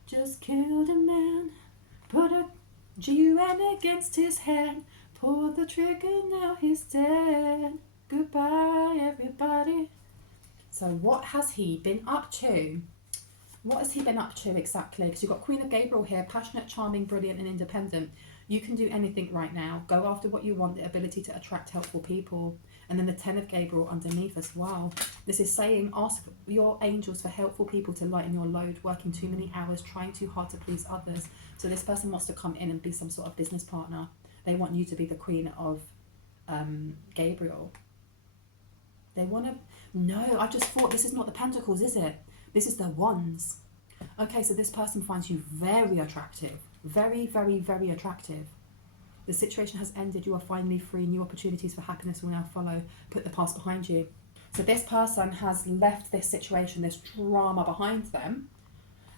just killed a man, put a GUN against his head, pulled the trigger, now he's dead. Goodbye, everybody. So what has he been up to? What has he been up to exactly? Because you've got Queen of Gabriel here, passionate, charming, brilliant and independent. You can do anything right now. Go after what you want, the ability to attract helpful people. And then the 10 of Gabriel underneath as well. This is saying, ask your angels for helpful people to lighten your load, working too many hours, trying too hard to please others. So this person wants to come in and be some sort of business partner. They want you to be the Queen of Gabriel. They want to... No, I just thought this is not the Pentacles, is it? This is the Wands. Okay, so this person finds you very attractive. Very, very, very attractive. The situation has ended. You are finally free. New opportunities for happiness will now follow. Put the past behind you. So this person has left this situation, this drama behind them,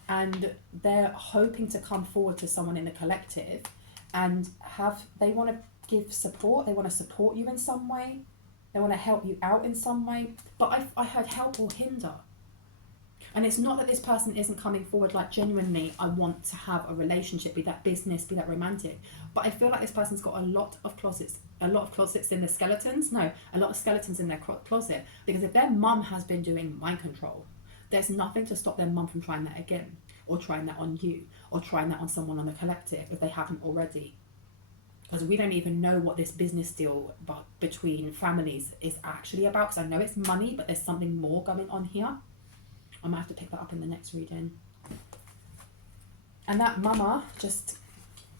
and they're hoping to come forward to someone in the collective and they want to give support. They want to support you in some way. They want to help you out in some way. But I heard help or hinder. And it's not that this person isn't coming forward like genuinely, I want to have a relationship, be that business, be that romantic. But I feel like this person's got a lot of closets in the skeletons. No, a lot of skeletons in their closet. Because if their mum has been doing mind control, there's nothing to stop their mum from trying that again. Or trying that on you. Or trying that on someone on the collective if they haven't already. Because we don't even know what this business deal between families is actually about. Because I know it's money, but there's something more going on here. I might have to pick that up in the next reading. And that mama just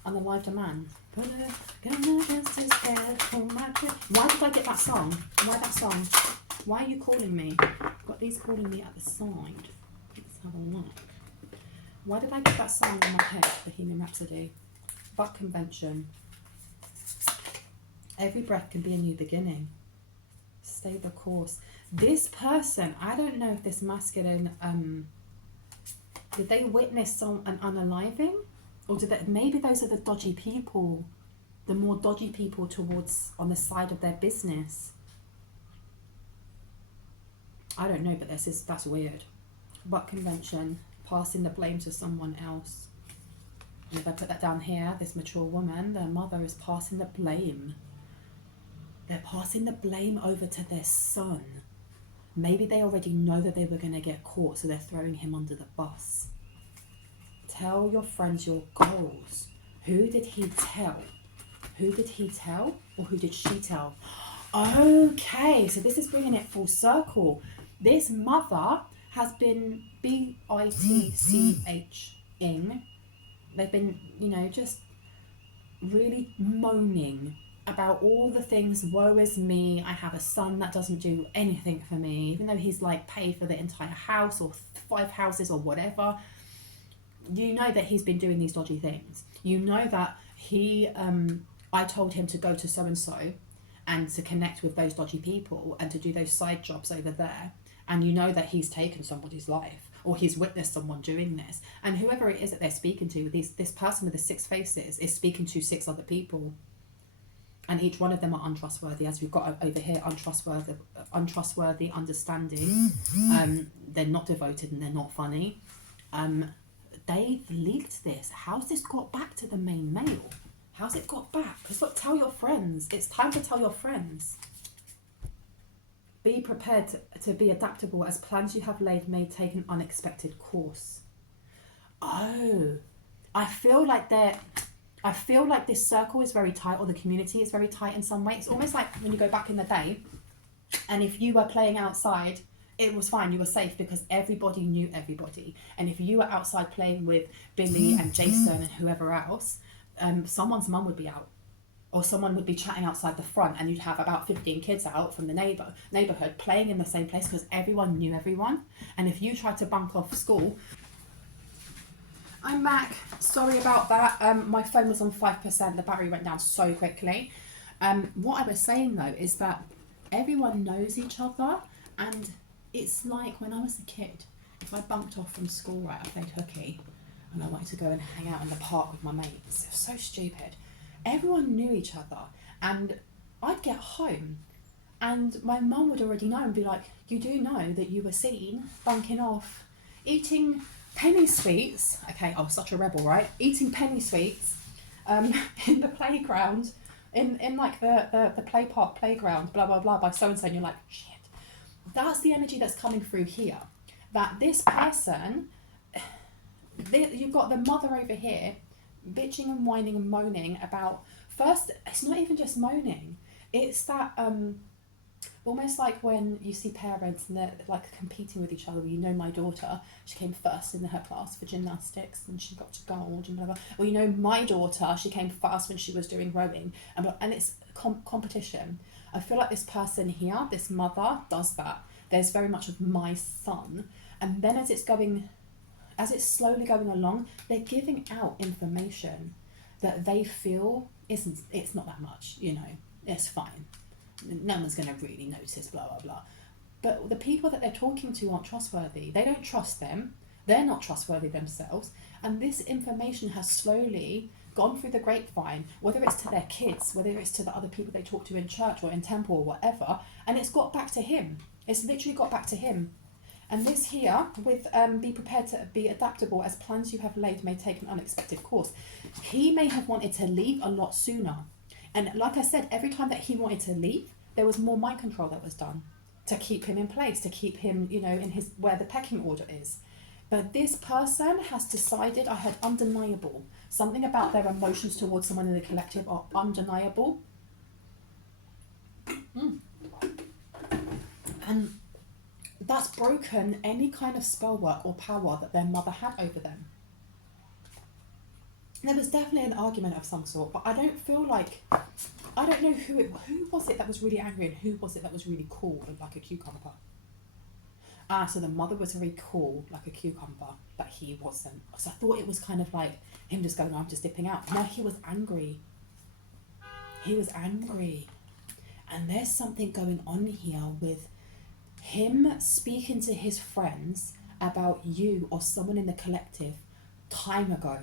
unalived a man. Put a gun against his head. Why did I get that song? Why that song? Why are you calling me? I've got these calling me at the side. Let's have a look. Why did I get that song in my head? Bohemian Rhapsody. Buck Convention. Every breath can be a new beginning. Stay the course. This person, I don't know if this masculine, did they witness an unaliving? Or maybe those are the dodgy people, the more dodgy people towards on the side of their business. I don't know, but that's weird. Buck Convention, passing the blame to someone else. And if I put that down here, this mature woman, their mother is passing the blame. They're passing the blame over to their son. Maybe they already know that they were going to get caught, so they're throwing him under the bus. Tell your friends your goals. Who did he tell? Who did he tell? Or who did she tell? Okay, so this is bringing it full circle. This mother has been bitching. They've been, just really moaning about all the things. Woe is me, I have a son that doesn't do anything for me, even though he's like paid for the entire house or 5 houses or whatever. You know that he's been doing these dodgy things. You know that I told him to go to so-and-so and to connect with those dodgy people and to do those side jobs over there. And you know that he's taken somebody's life or he's witnessed someone doing this. And whoever it is that they're speaking to, this person with the 6 faces is speaking to 6 other people. And each one of them are untrustworthy, as we've got over here, untrustworthy, understanding. They're not devoted and they're not funny. They've leaked this. How's this got back to the main male? How's it got back? It's like, tell your friends. It's time to tell your friends. Be prepared to be adaptable, as plans you have laid may take an unexpected course. Oh, I feel like I feel like this circle is very tight, or the community is very tight in some way. It's almost like when you go back in the day, and if you were playing outside, it was fine, you were safe because everybody knew everybody. And if you were outside playing with Billy and Jason and whoever else, someone's mum would be out. Or someone would be chatting outside the front, and you'd have about 15 kids out from the neighbourhood playing in the same place because everyone knew everyone. And if you tried to bunk off school... I'm back. Sorry about that. My phone was on 5%. The battery went down so quickly. What I was saying though is that everyone knows each other, and it's like when I was a kid, if I bunked off from school, right, I played hooky and I wanted to go and hang out in the park with my mates. It was so stupid. Everyone knew each other, and I'd get home and my mum would already know and be like, you do know that you were seen bunking off, eating penny sweets. Okay, I was such a rebel, right? Eating penny sweets in the playground, in like the play park playground, blah, blah, blah, by so-and-so, and you're like, shit. That's the energy that's coming through here. That this person, you've got the mother over here, bitching and whining and moaning about, first, it's not even just moaning, it's that, almost like when you see parents and they're like competing with each other. You know, my daughter, she came first in her class for gymnastics and she got to gold and blah, blah. Well, you know, my daughter, she came first when she was doing rowing, and it's competition. I feel like this person here, this mother, does that. There's very much of my son, and then as it's slowly going along, they're giving out information that they feel it's not that much, you know, it's fine. No one's going to really notice, blah, blah, blah. But the people that they're talking to aren't trustworthy. They don't trust them. They're not trustworthy themselves. And this information has slowly gone through the grapevine, whether it's to their kids, whether it's to the other people they talk to in church or in temple or whatever, and it's got back to him. It's literally got back to him. And this here, with be prepared to be adaptable as plans you have laid may take an unexpected course. He may have wanted to leave a lot sooner. And like I said, every time that he wanted to leave, there was more mind control that was done to keep him in place, to keep him, you know, in his where the pecking order is. But this person has decided, I heard undeniable, something about their emotions towards someone in the collective are undeniable. And that's broken any kind of spell work or power that their mother had over them. There was definitely an argument of some sort, but I don't feel like, I don't know who was it that was really angry and who was it that was really cool and like a cucumber. So the mother was very cool, like a cucumber, but he wasn't. So I thought it was kind of like him just going, I'm just dipping out. No, he was angry. He was angry. And there's something going on here with him speaking to his friends about you or someone in the collective time ago.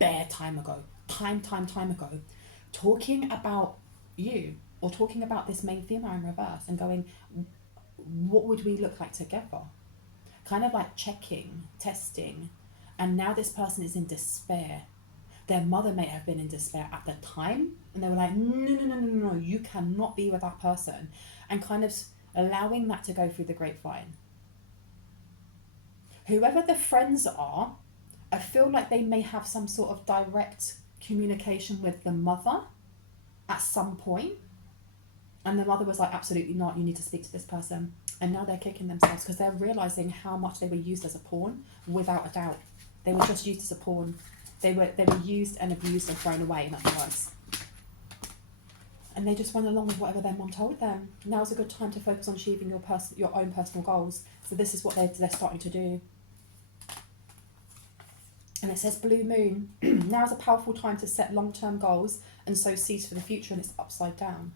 Bare time ago, time ago, talking about you or talking about this main female in reverse and going, what would we look like together? Kind of like checking, testing. And now this person is in despair. Their mother may have been in despair at the time, and they were like, no, you cannot be with that person. And kind of allowing that to go through the grapevine. Whoever the friends are, I feel like they may have some sort of direct communication with the mother at some point. And the mother was like, absolutely not, you need to speak to this person. And now they're kicking themselves because they're realising how much they were used as a pawn, without a doubt. They were just used as a pawn. They were used and abused and thrown away, in other words. And they just went along with whatever their mum told them. Now's a good time to focus on achieving your own personal goals. So this is what they're starting to do. And it says blue moon. Now is a powerful time to set long-term goals and sow seeds for the future, and it's upside down.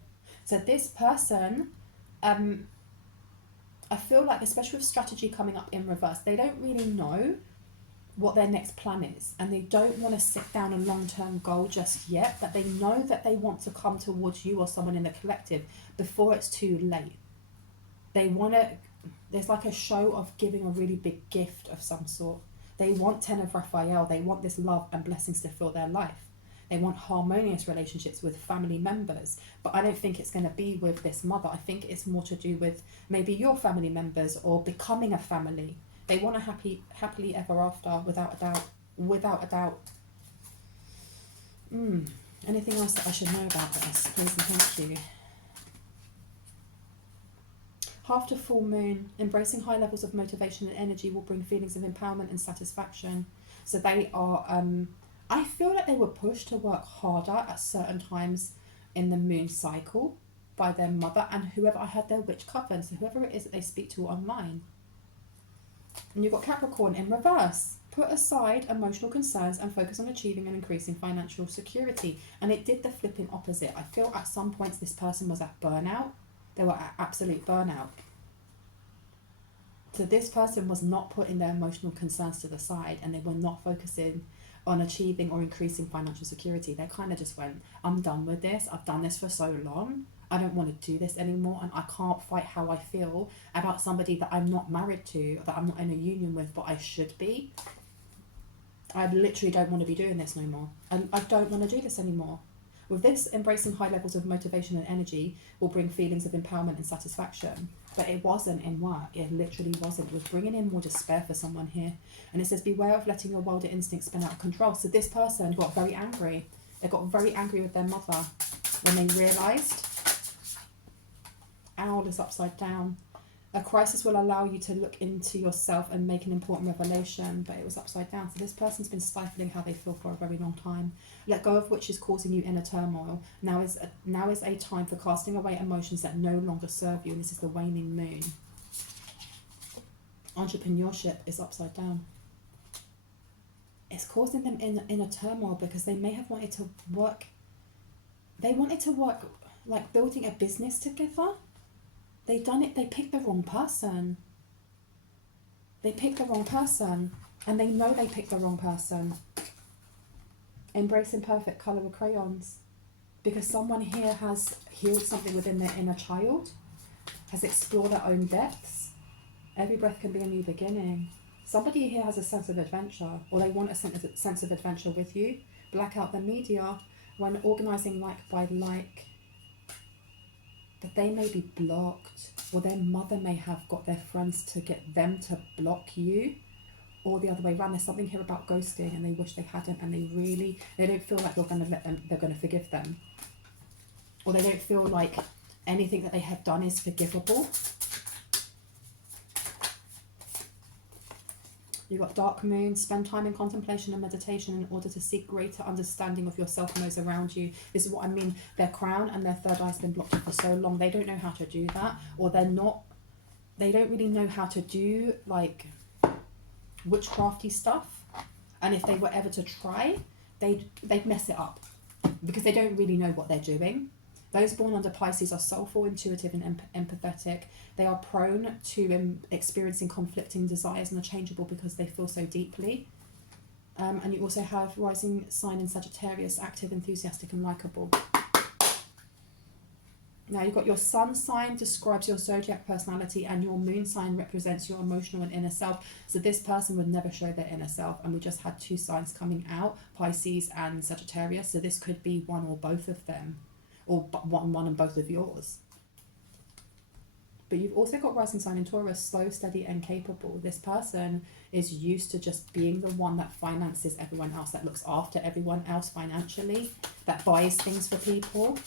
So this person, I feel like, especially with strategy coming up in reverse, they don't really know what their next plan is, and they don't want to sit down a long-term goal just yet, but they know that they want to come towards you or someone in the collective before it's too late. They want to, there's like a show of giving a really big gift of some sort. They want 10 of Raphael. They want this love and blessings to fill their life. They want harmonious relationships with family members. But I don't think it's going to be with this mother. I think it's more to do with maybe your family members or becoming a family. They want a happily ever after, without a doubt. Without a doubt. Anything else that I should know about this? Please and thank you. After full moon, embracing high levels of motivation and energy will bring feelings of empowerment and satisfaction. So they are, I feel like they were pushed to work harder at certain times in the moon cycle by their mother and whoever. I had their witch coven, so whoever it is that they speak to online. And you've got Capricorn in reverse. Put aside emotional concerns and focus on achieving and increasing financial security. And it did the flipping opposite. I feel at some points this person was at burnout. They were at absolute burnout. So this person was not putting their emotional concerns to the side, and they were not focusing on achieving or increasing financial security. They kind of just went, I'm done with this. I've done this for so long. I don't want to do this anymore, and I can't fight how I feel about somebody that I'm not married to, that I'm not in a union with, but I should be. I literally don't want to be doing this no more. I don't want to do this anymore. With this, embracing high levels of motivation and energy will bring feelings of empowerment and satisfaction. But it wasn't in work. It literally wasn't. It was bringing in more despair for someone here. And it says, beware of letting your wilder instincts spin out of control. So this person got very angry. They got very angry with their mother when they realised. Owl is upside down. A crisis will allow you to look into yourself and make an important revelation, but it was upside down. So this person's been stifling how they feel for a very long time. Let go of which is causing you inner turmoil. Now is a time for casting away emotions that no longer serve you, and this is the waning moon. Entrepreneurship is upside down. It's causing them inner turmoil because they may have wanted to work. They wanted to work like building a business together. They've done it, they picked the wrong person. They picked the wrong person, and they know they picked the wrong person. Embrace imperfect colour with crayons. Because someone here has healed something within their inner child, has explored their own depths. Every breath can be a new beginning. Somebody here has a sense of adventure, or they want a sense of adventure with you. Black out the media when organising like by like. But they may be blocked, or their mother may have got their friends to get them to block you, or the other way around. There's something here about ghosting, and they wish they hadn't, and they don't feel like they're going to forgive them, or they don't feel like anything that they have done is forgivable. You've got dark moon. Spend time in contemplation and meditation in order to seek greater understanding of yourself and those around you. This is what I mean. Their crown and their third eye has been blocked for so long. They don't know how to do that, or they don't really know how to do like witchcrafty stuff. And if they were ever to try, they'd mess it up because they don't really know what they're doing. Those born under Pisces are soulful, intuitive, and empathetic. They are prone to experiencing conflicting desires and are changeable because they feel so deeply. And you also have rising sign in Sagittarius, active, enthusiastic, and likable. Now you've got your sun sign describes your zodiac personality, and your moon sign represents your emotional and inner self. So this person would never show their inner self, and we just had two signs coming out, Pisces and Sagittarius. So this could be one or both of them, or one and both of yours. But you've also got rising sign in Taurus, slow, steady, and capable. This person is used to just being the one that finances everyone else, that looks after everyone else financially, that buys things for people.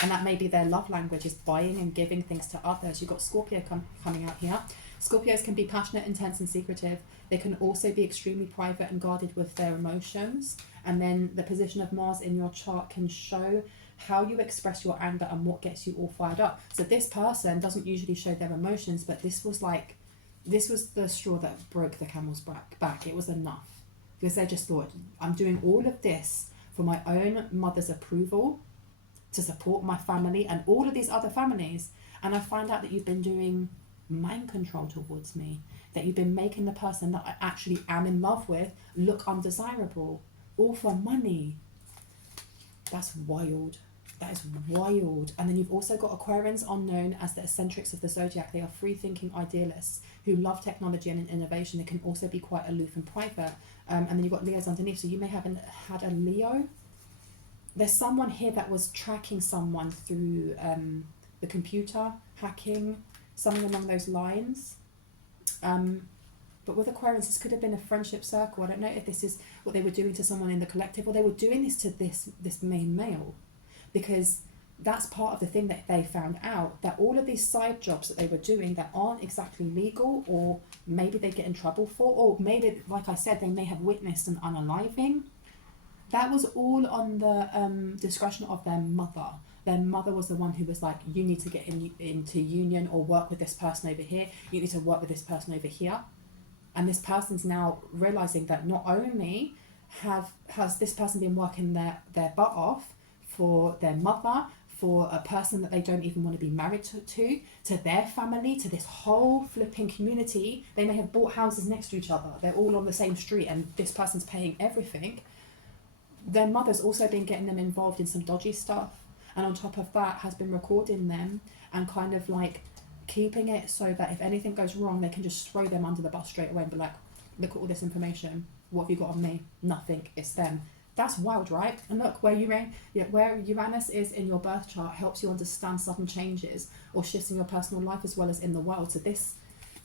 And that may be their love language, is buying and giving things to others. You've got Scorpio coming out here. Scorpios can be passionate, intense, and secretive. They can also be extremely private and guarded with their emotions. And then the position of Mars in your chart can show how you express your anger and what gets you all fired up. So this person doesn't usually show their emotions, but this was the straw that broke the camel's back. It was enough. Because they just thought, I'm doing all of this for my own mother's approval, to support my family and all of these other families, and I find out that you've been doing mind control towards me, that you've been making the person that I actually am in love with look undesirable, all for money. That's wild. That is wild. And then you've also got Aquarians, known as the eccentrics of the zodiac. They are free-thinking idealists who love technology and innovation. They can also be quite aloof and private. And then you've got Leos underneath, so you may have had a Leo. There's someone here that was tracking someone through the computer, hacking, something along those lines. But with Aquarians, this could have been a friendship circle. I don't know if this is what they were doing to someone in the collective, or they were doing this to this main male, because that's part of the thing that they found out, that all of these side jobs that they were doing that aren't exactly legal, or maybe they get in trouble for, or maybe, like I said, they may have witnessed an unaliving. That was all on the discretion of their mother. Their mother was the one who was like, you need to get into union or work with this person over here. You need to work with this person over here. And this person's now realising that not only has this person been working their butt off for their mother, for a person that they don't even want to be married to their family, to this whole flipping community. They may have bought houses next to each other. They're all on the same street and this person's paying everything. Their mother's also been getting them involved in some dodgy stuff. And on top of that, has been recording them and kind of like keeping it so that if anything goes wrong, they can just throw them under the bus straight away and be like, look at all this information. What have you got on me? Nothing. It's them. That's wild, right? And look, where Uranus is in your birth chart helps you understand sudden changes or shifts in your personal life as well as in the world. So this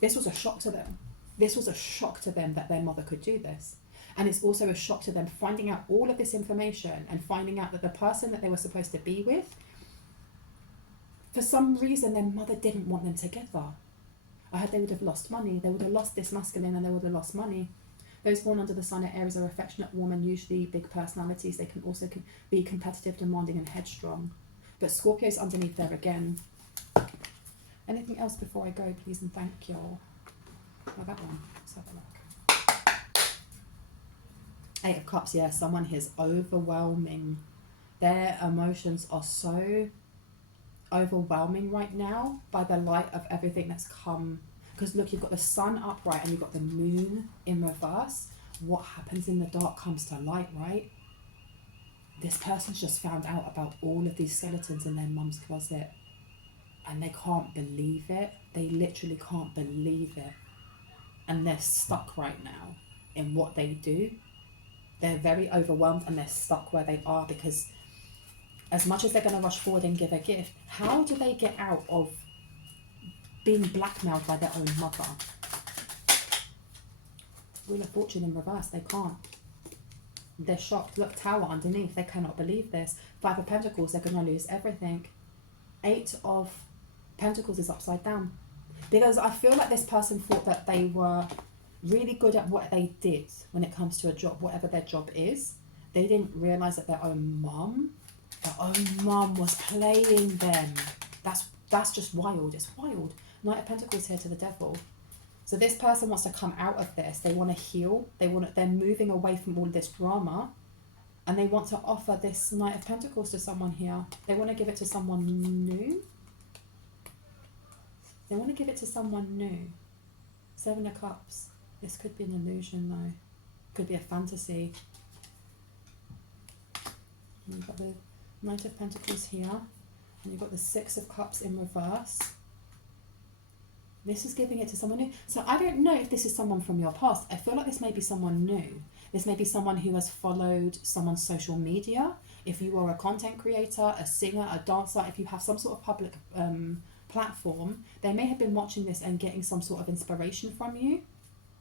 was a shock to them. This was a shock to them that their mother could do this. And it's also a shock to them finding out all of this information and finding out that the person that they were supposed to be with, for some reason, their mother didn't want them together. I heard they would have lost money. They would have lost this masculine and they would have lost money. Those born under the sign of Aries are affectionate, warm, and usually big personalities. They can also be competitive, demanding, and headstrong. But Scorpio's underneath there again. Anything else before I go, please and thank you. Oh, that one. Let's have a look. 8 of Cups, yeah, someone is overwhelming. Their emotions are so overwhelming right now by the light of everything that's come. Because look, you've got the sun upright and you've got the moon in reverse. What happens in the dark comes to light, right? This person's just found out about all of these skeletons in their mum's closet. And they can't believe it. They literally can't believe it. And they're stuck right now in what they do. They're very overwhelmed and they're stuck where they are, because as much as they're going to rush forward and give a gift, how do they get out of being blackmailed by their own mother? Wheel of Fortune in reverse, they can't. They're shocked. Look, Tower underneath, they cannot believe this. 5 of Pentacles, they're going to lose everything. 8 of Pentacles is upside down. Because I feel like this person thought that they were really good at what they did when it comes to a job, whatever their job is. They didn't realise that their own mum was playing them. That's just wild. It's wild. Knight of Pentacles here to the Devil. So this person wants to come out of this. They want to heal. They're moving away from all this drama, and they want to offer this Knight of Pentacles to someone here. They want to give it to someone new. They want to give it to someone new. 7 of Cups. This could be an illusion though. Could be a fantasy. And you've got the Knight of Pentacles here. And you've got the 6 of Cups in reverse. This is giving it to someone new. So I don't know if this is someone from your past. I feel like this may be someone new. This may be someone who has followed someone's social media. If you are a content creator, a singer, a dancer, if you have some sort of public platform, they may have been watching this and getting some sort of inspiration from you.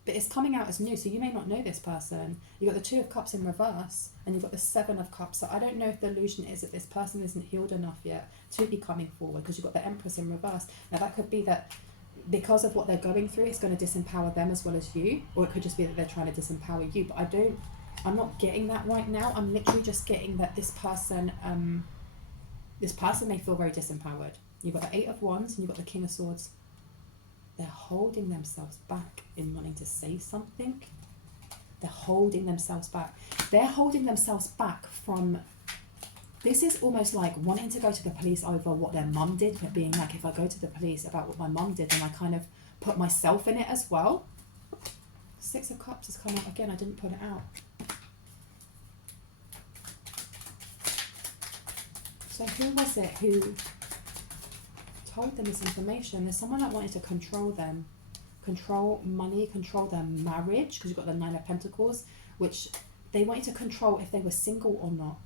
But it's coming out as new, so you may not know this person. You've got the 2 of Cups in reverse, and you've got the 7 of Cups. So I don't know if the illusion is that this person isn't healed enough yet to be coming forward, because you've got the Empress in reverse. Now that could be that because of what they're going through, it's going to disempower them as well as you, or it could just be that they're trying to disempower you. But I'm not getting that right now. I'm literally just getting that this person may feel very disempowered. You've got the 8 of Wands, and you've got the King of Swords. They're holding themselves back in wanting to say something. They're holding themselves back. They're holding themselves back from... This is almost like wanting to go to the police over what their mum did, but being like, if I go to the police about what my mum did, then I kind of put myself in it as well. 6 of Cups has come out again. I didn't put it out. So who was it who told them this information? There's someone that wanted to control them, control money, control their marriage, because you've got the 9 of Pentacles, which they wanted to control if they were single or not,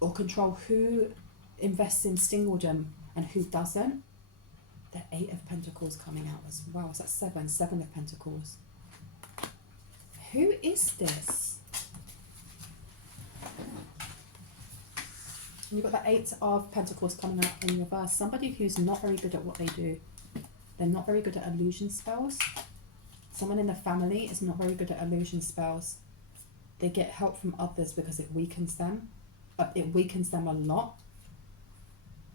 or control who invests in singledom and who doesn't. The 8 of Pentacles coming out as well. So that's 7 of Pentacles. Who is this? And you've got the 8 of Pentacles coming out in reverse. Somebody who's not very good at what they do. They're not very good at illusion spells. Someone in the family is not very good at illusion spells. They get help from others because it weakens them. It weakens them a lot.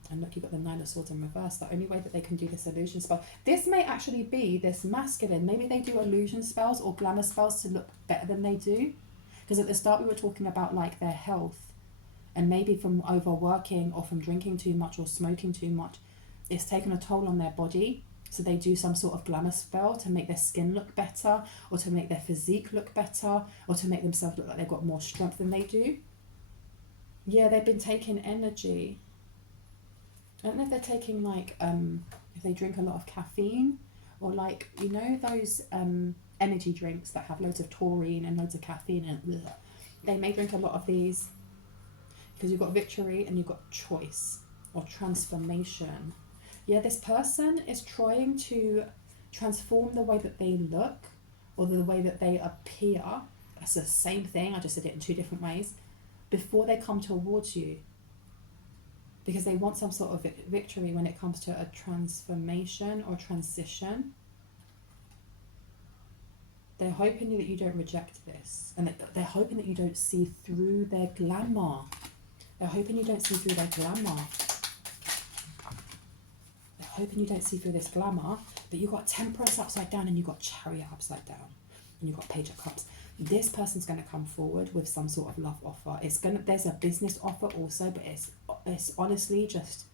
And look, you've got the 9 of Swords in reverse. The only way that they can do this illusion spell. This may actually be this masculine. Maybe they do illusion spells or glamour spells to look better than they do. Because at the start we were talking about like their health. And maybe from overworking or from drinking too much or smoking too much, it's taken a toll on their body. So they do some sort of glamour spell to make their skin look better, or to make their physique look better, or to make themselves look like they've got more strength than they do. Yeah, they've been taking energy. I don't know if they're taking like, if they drink a lot of caffeine, or like, you know, those energy drinks that have loads of taurine and loads of caffeine, and bleh. They may drink a lot of these. Because you've got victory and you've got choice or transformation. Yeah, this person is trying to transform the way that they look or the way that they appear. That's the same thing, I just did it in 2 different ways. Before they come towards you. Because they want some sort of victory when it comes to a transformation or transition. They're hoping that you don't reject this. And they're hoping that you don't see through their glamour. They're hoping you don't see through their glamour. They're hoping you don't see through this glamour. But you've got Temperance upside down and you've got Chariot upside down. And you've got Page of Cups. This person's going to come forward with some sort of love offer. There's a business offer also, but it's honestly just,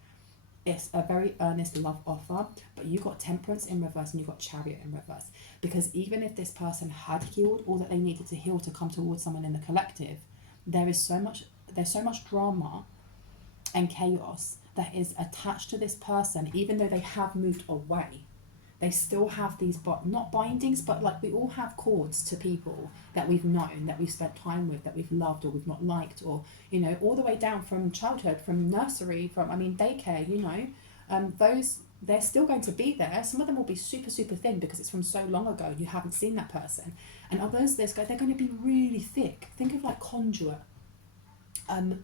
it's a very earnest love offer. But you've got Temperance in reverse and you've got Chariot in reverse. Because even if this person had healed all that they needed to heal to come towards someone in the collective, there's so much drama and chaos that is attached to this person. Even though they have moved away, they still have these, not bindings, but like we all have cords to people that we've known, that we've spent time with, that we've loved or we've not liked, or, you know, all the way down from childhood, from nursery, daycare, you know, those, they're still going to be there. Some of them will be super, super thin because it's from so long ago and you haven't seen that person. And others, they're going to be really thick. Think of like Conduit. And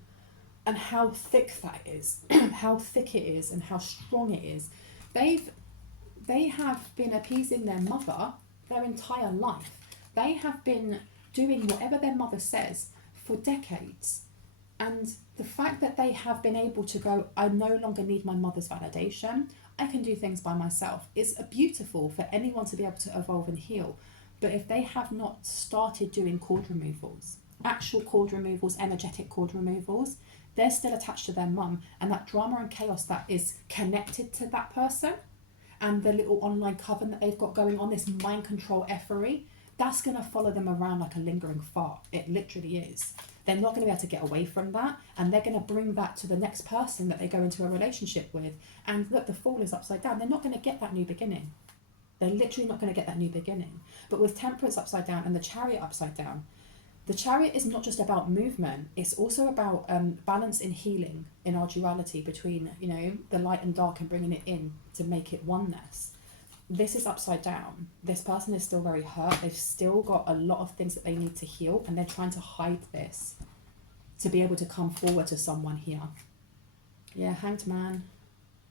how thick that is, how thick it is and how strong it is. They have been appeasing their mother their entire life. They have been doing whatever their mother says for decades. And the fact that they have been able to go, I no longer need my mother's validation, I can do things by myself, is beautiful for anyone to be able to evolve and heal. But if they have not started doing cord removals, actual cord removals, energetic cord removals, they're still attached to their mum, and that drama and chaos that is connected to that person, and the little online coven that they've got going on, this mind control effery, that's going to follow them around like a lingering fart. It literally is. They're not going to be able to get away from that, and they're going to bring that to the next person that they go into a relationship with. And look, the Fool is upside down. They're not going to get that new beginning. They're literally not going to get that new beginning. But with Temperance upside down and the Chariot upside down, the Chariot is not just about movement, it's also about balance in healing, in our duality between, you know, the light and dark, and bringing it in to make it oneness. This is upside down. This person is still very hurt. They've still got a lot of things that they need to heal, and they're trying to hide this to be able to come forward to someone here. Yeah, Hanged Man.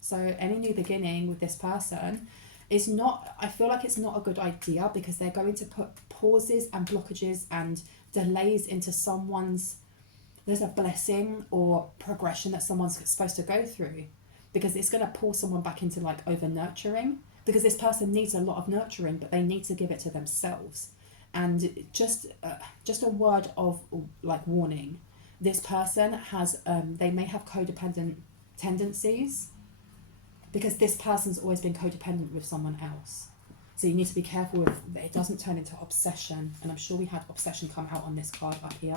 So any new beginning with this person is not, I feel like it's not a good idea, because they're going to put pauses and blockages and delays into someone's, there's a blessing or progression that someone's supposed to go through, because it's going to pull someone back into like over nurturing, because this person needs a lot of nurturing, but they need to give it to themselves. And just a word of like warning, this person has they may have codependent tendencies, because this person's always been codependent with someone else. So you need to be careful with it doesn't turn into obsession. And I'm sure we had obsession come out on this card up here.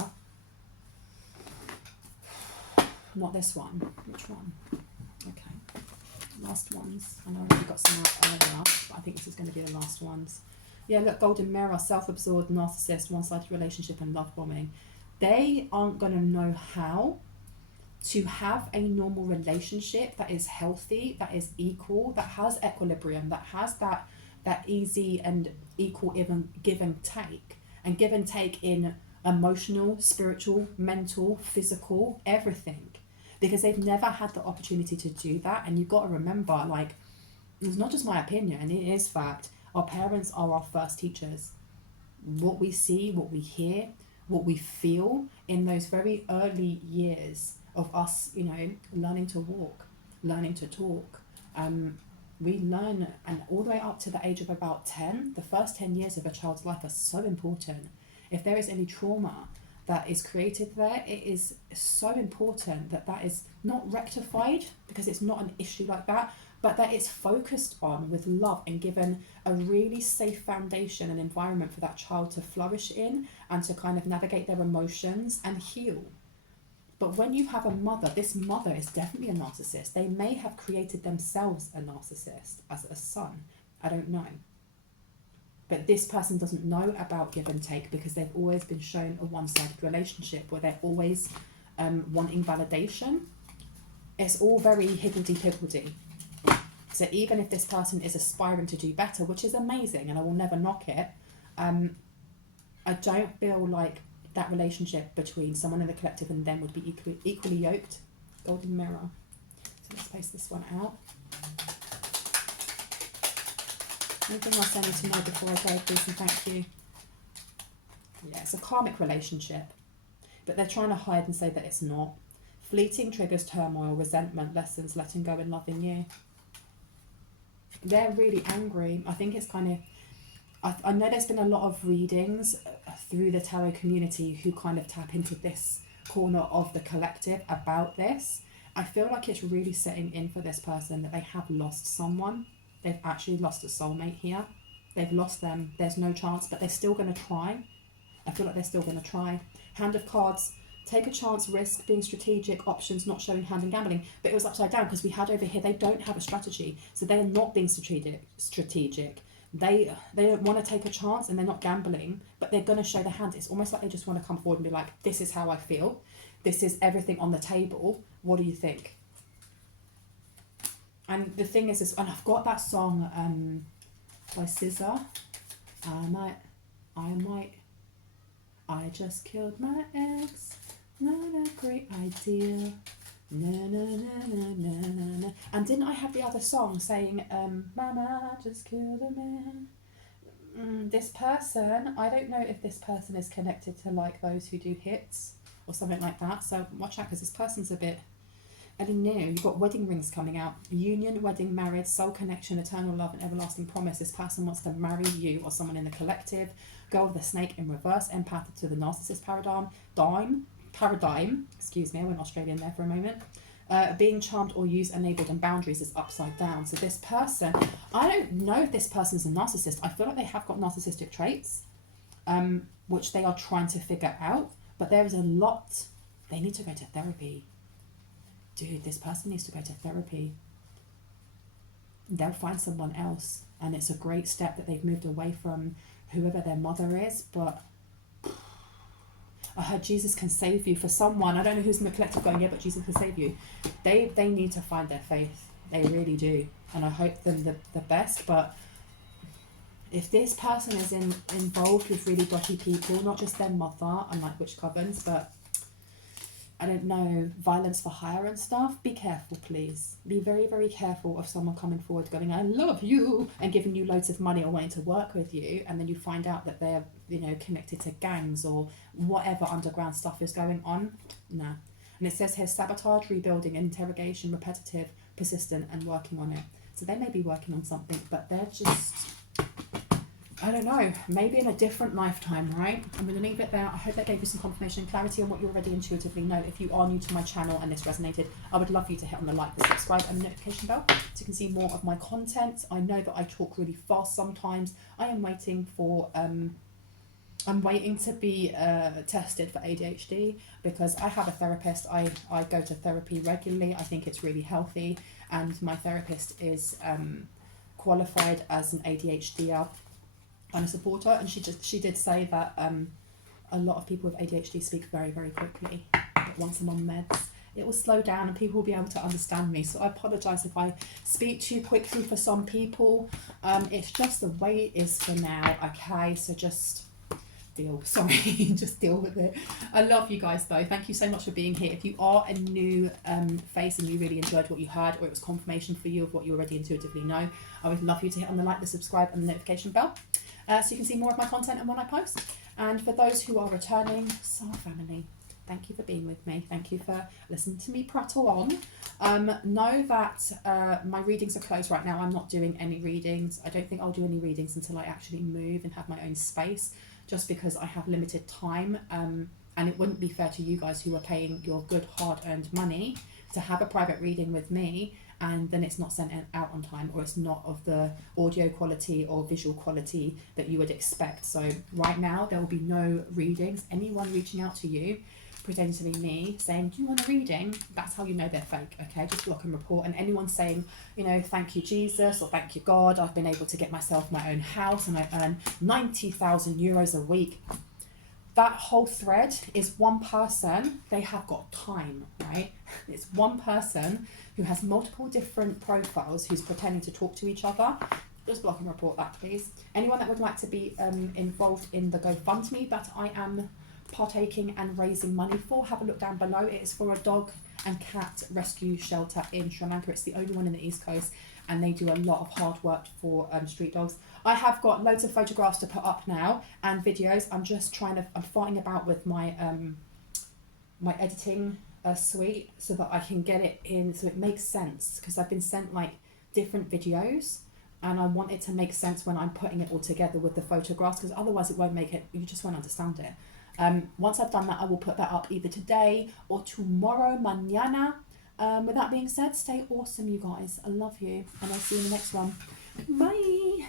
Not this one. Which one? Okay. Last ones. I know we got some out earlier, but I think this is going to be the last ones. Yeah, look, Golden Mirror, self-absorbed, narcissist, one-sided relationship and love bombing. They aren't going to know how to have a normal relationship that is healthy, that is equal, that has equilibrium, that has that easy and equal even give and take, and give and take in emotional, spiritual, mental, physical, everything, because they've never had the opportunity to do that. And you've got to remember, like, it's not just my opinion, it is fact. Our parents are our first teachers. What we see, what we hear, what we feel in those very early years of us, you know, learning to walk, learning to talk. We learn, and all the way up to the age of about 10, the first 10 years of a child's life are so important. If there is any trauma that is created there, it is so important that that is not rectified, because it's not an issue like that, but that it's focused on with love and given a really safe foundation and environment for that child to flourish in and to kind of navigate their emotions and heal. But when you have a mother, this mother is definitely a narcissist. They may have created themselves a narcissist as a son. I don't know. But this person doesn't know about give and take, because they've always been shown a one-sided relationship where they're always wanting validation. It's all very higgledy-piggledy. So even if this person is aspiring to do better, which is amazing, and I will never knock it, I don't feel like that relationship between someone in the collective and them would be equally yoked. Golden mirror. So let's paste this one out. Anything else I need to know before I go, please and thank you? Yeah, it's a karmic relationship, but they're trying to hide and say that it's not. Fleeting triggers turmoil, resentment, lessons, letting go and loving you. They're really angry. I think it's kind of, I know there's been a lot of readings through the tarot community who kind of tap into this corner of the collective about this. I feel like it's really setting in for this person that they have lost someone. They've actually lost a soulmate here. They've lost them. There's no chance, but they're still going to try. I feel like they're still going to try. Hand of Cards. Take a chance, risk, being strategic, options, not showing hand and gambling. But it was upside down, because we had over here, they don't have a strategy. So they are not being strategic. They don't want to take a chance, and they're not gambling, but they're going to show their hand. It's almost like they just want to come forward and be like, this is how I feel. This is everything on the table. What do you think? And the thing is, and I've got that song by SZA. I just killed my ex. Not a great idea. Na na na na na na na. And didn't I have the other song saying, Mama, I just killed a man? This person, I don't know if this person is connected to like those who do hits or something like that. So watch out, because this person's a bit new. You've got wedding rings coming out. Union, wedding, marriage, soul connection, eternal love and everlasting promise. This person wants to marry you or someone in the collective. Girl with the snake in reverse, empath to the narcissist paradigm, excuse me, I went Australian there for a moment. Being charmed or used, enabled, and boundaries is upside down. So this person, I don't know if this person is a narcissist. I feel like they have got narcissistic traits, which they are trying to figure out, but there is a lot. They need to go to therapy. Dude, this person needs to go to therapy. They'll find someone else, and it's a great step that they've moved away from whoever their mother is. But I heard Jesus can save you. For someone, I don't know who's in the collective going, yeah, but Jesus can save you. They need to find their faith. They really do. And I hope them the best. But if this person is involved with really dodgy people, not just their mother, unlike witch covens, but I don't know, violence for hire and stuff, be careful, please. Be very, very careful of someone coming forward going, I love you, and giving you loads of money or wanting to work with you, and then you find out that they're, you know, connected to gangs or whatever underground stuff is going on. No. And it says here, sabotage, rebuilding, interrogation, repetitive, persistent, and working on it. So they may be working on something, but they're just, I don't know, maybe in a different lifetime, right? I'm going to leave it there. I hope that gave you some confirmation and clarity on what you already intuitively know. If you are new to my channel and this resonated, I would love you to hit on the like, the subscribe and the notification bell so you can see more of my content. I know that I talk really fast sometimes. I am waiting for, I'm waiting to be tested for ADHD, because I have a therapist. I go to therapy regularly. I think it's really healthy, and my therapist is qualified as an ADHD and a supporter, and she did say that a lot of people with ADHD speak very, very quickly, but once I'm on meds it will slow down and people will be able to understand me. So I apologise if I speak too quickly for some people. It's just the way it is for now, okay? So just just deal with it. I love you guys though. Thank you so much for being here. If you are a new face and you really enjoyed what you heard, or it was confirmation for you of what you already intuitively know, I would love you to hit on the like, the subscribe and the notification bell, so you can see more of my content and when I post. And for those who are returning, Star family, thank you for being with me. Thank you for listening to me prattle on. Know that my readings are closed right now. I'm not doing any readings. I don't think I'll do any readings until I actually move and have my own space, just because I have limited time. And it wouldn't be fair to you guys who are paying your good hard-earned money to have a private reading with me and then it's not sent out on time, or it's not of the audio quality or visual quality that you would expect. So right now there will be no readings. Anyone reaching out to you pretending to be me saying, do you want a reading? That's how you know they're fake, okay? Just block and report. And anyone saying, you know, thank you Jesus, or thank you God, I've been able to get myself my own house and I earn 90,000 euros a week. That whole thread is one person. They have got time, right? It's one person who has multiple different profiles who's pretending to talk to each other. Just block and report that, please. Anyone that would like to be involved in the GoFundMe that I am partaking and raising money for, have a look down below. It is for a dog and cat rescue shelter in Sri Lanka. It's the only one in the East Coast, and they do a lot of hard work for street dogs. I have got loads of photographs to put up now and videos. I'm just I'm fighting about with my my editing suite so that I can get it in so it makes sense, because I've been sent like different videos and I want it to make sense when I'm putting it all together with the photographs, because otherwise it won't make it, you just won't understand it. Once I've done that, I will put that up either today or tomorrow, mañana. With that being said, stay awesome, you guys. I love you, and I'll see you in the next one. Bye.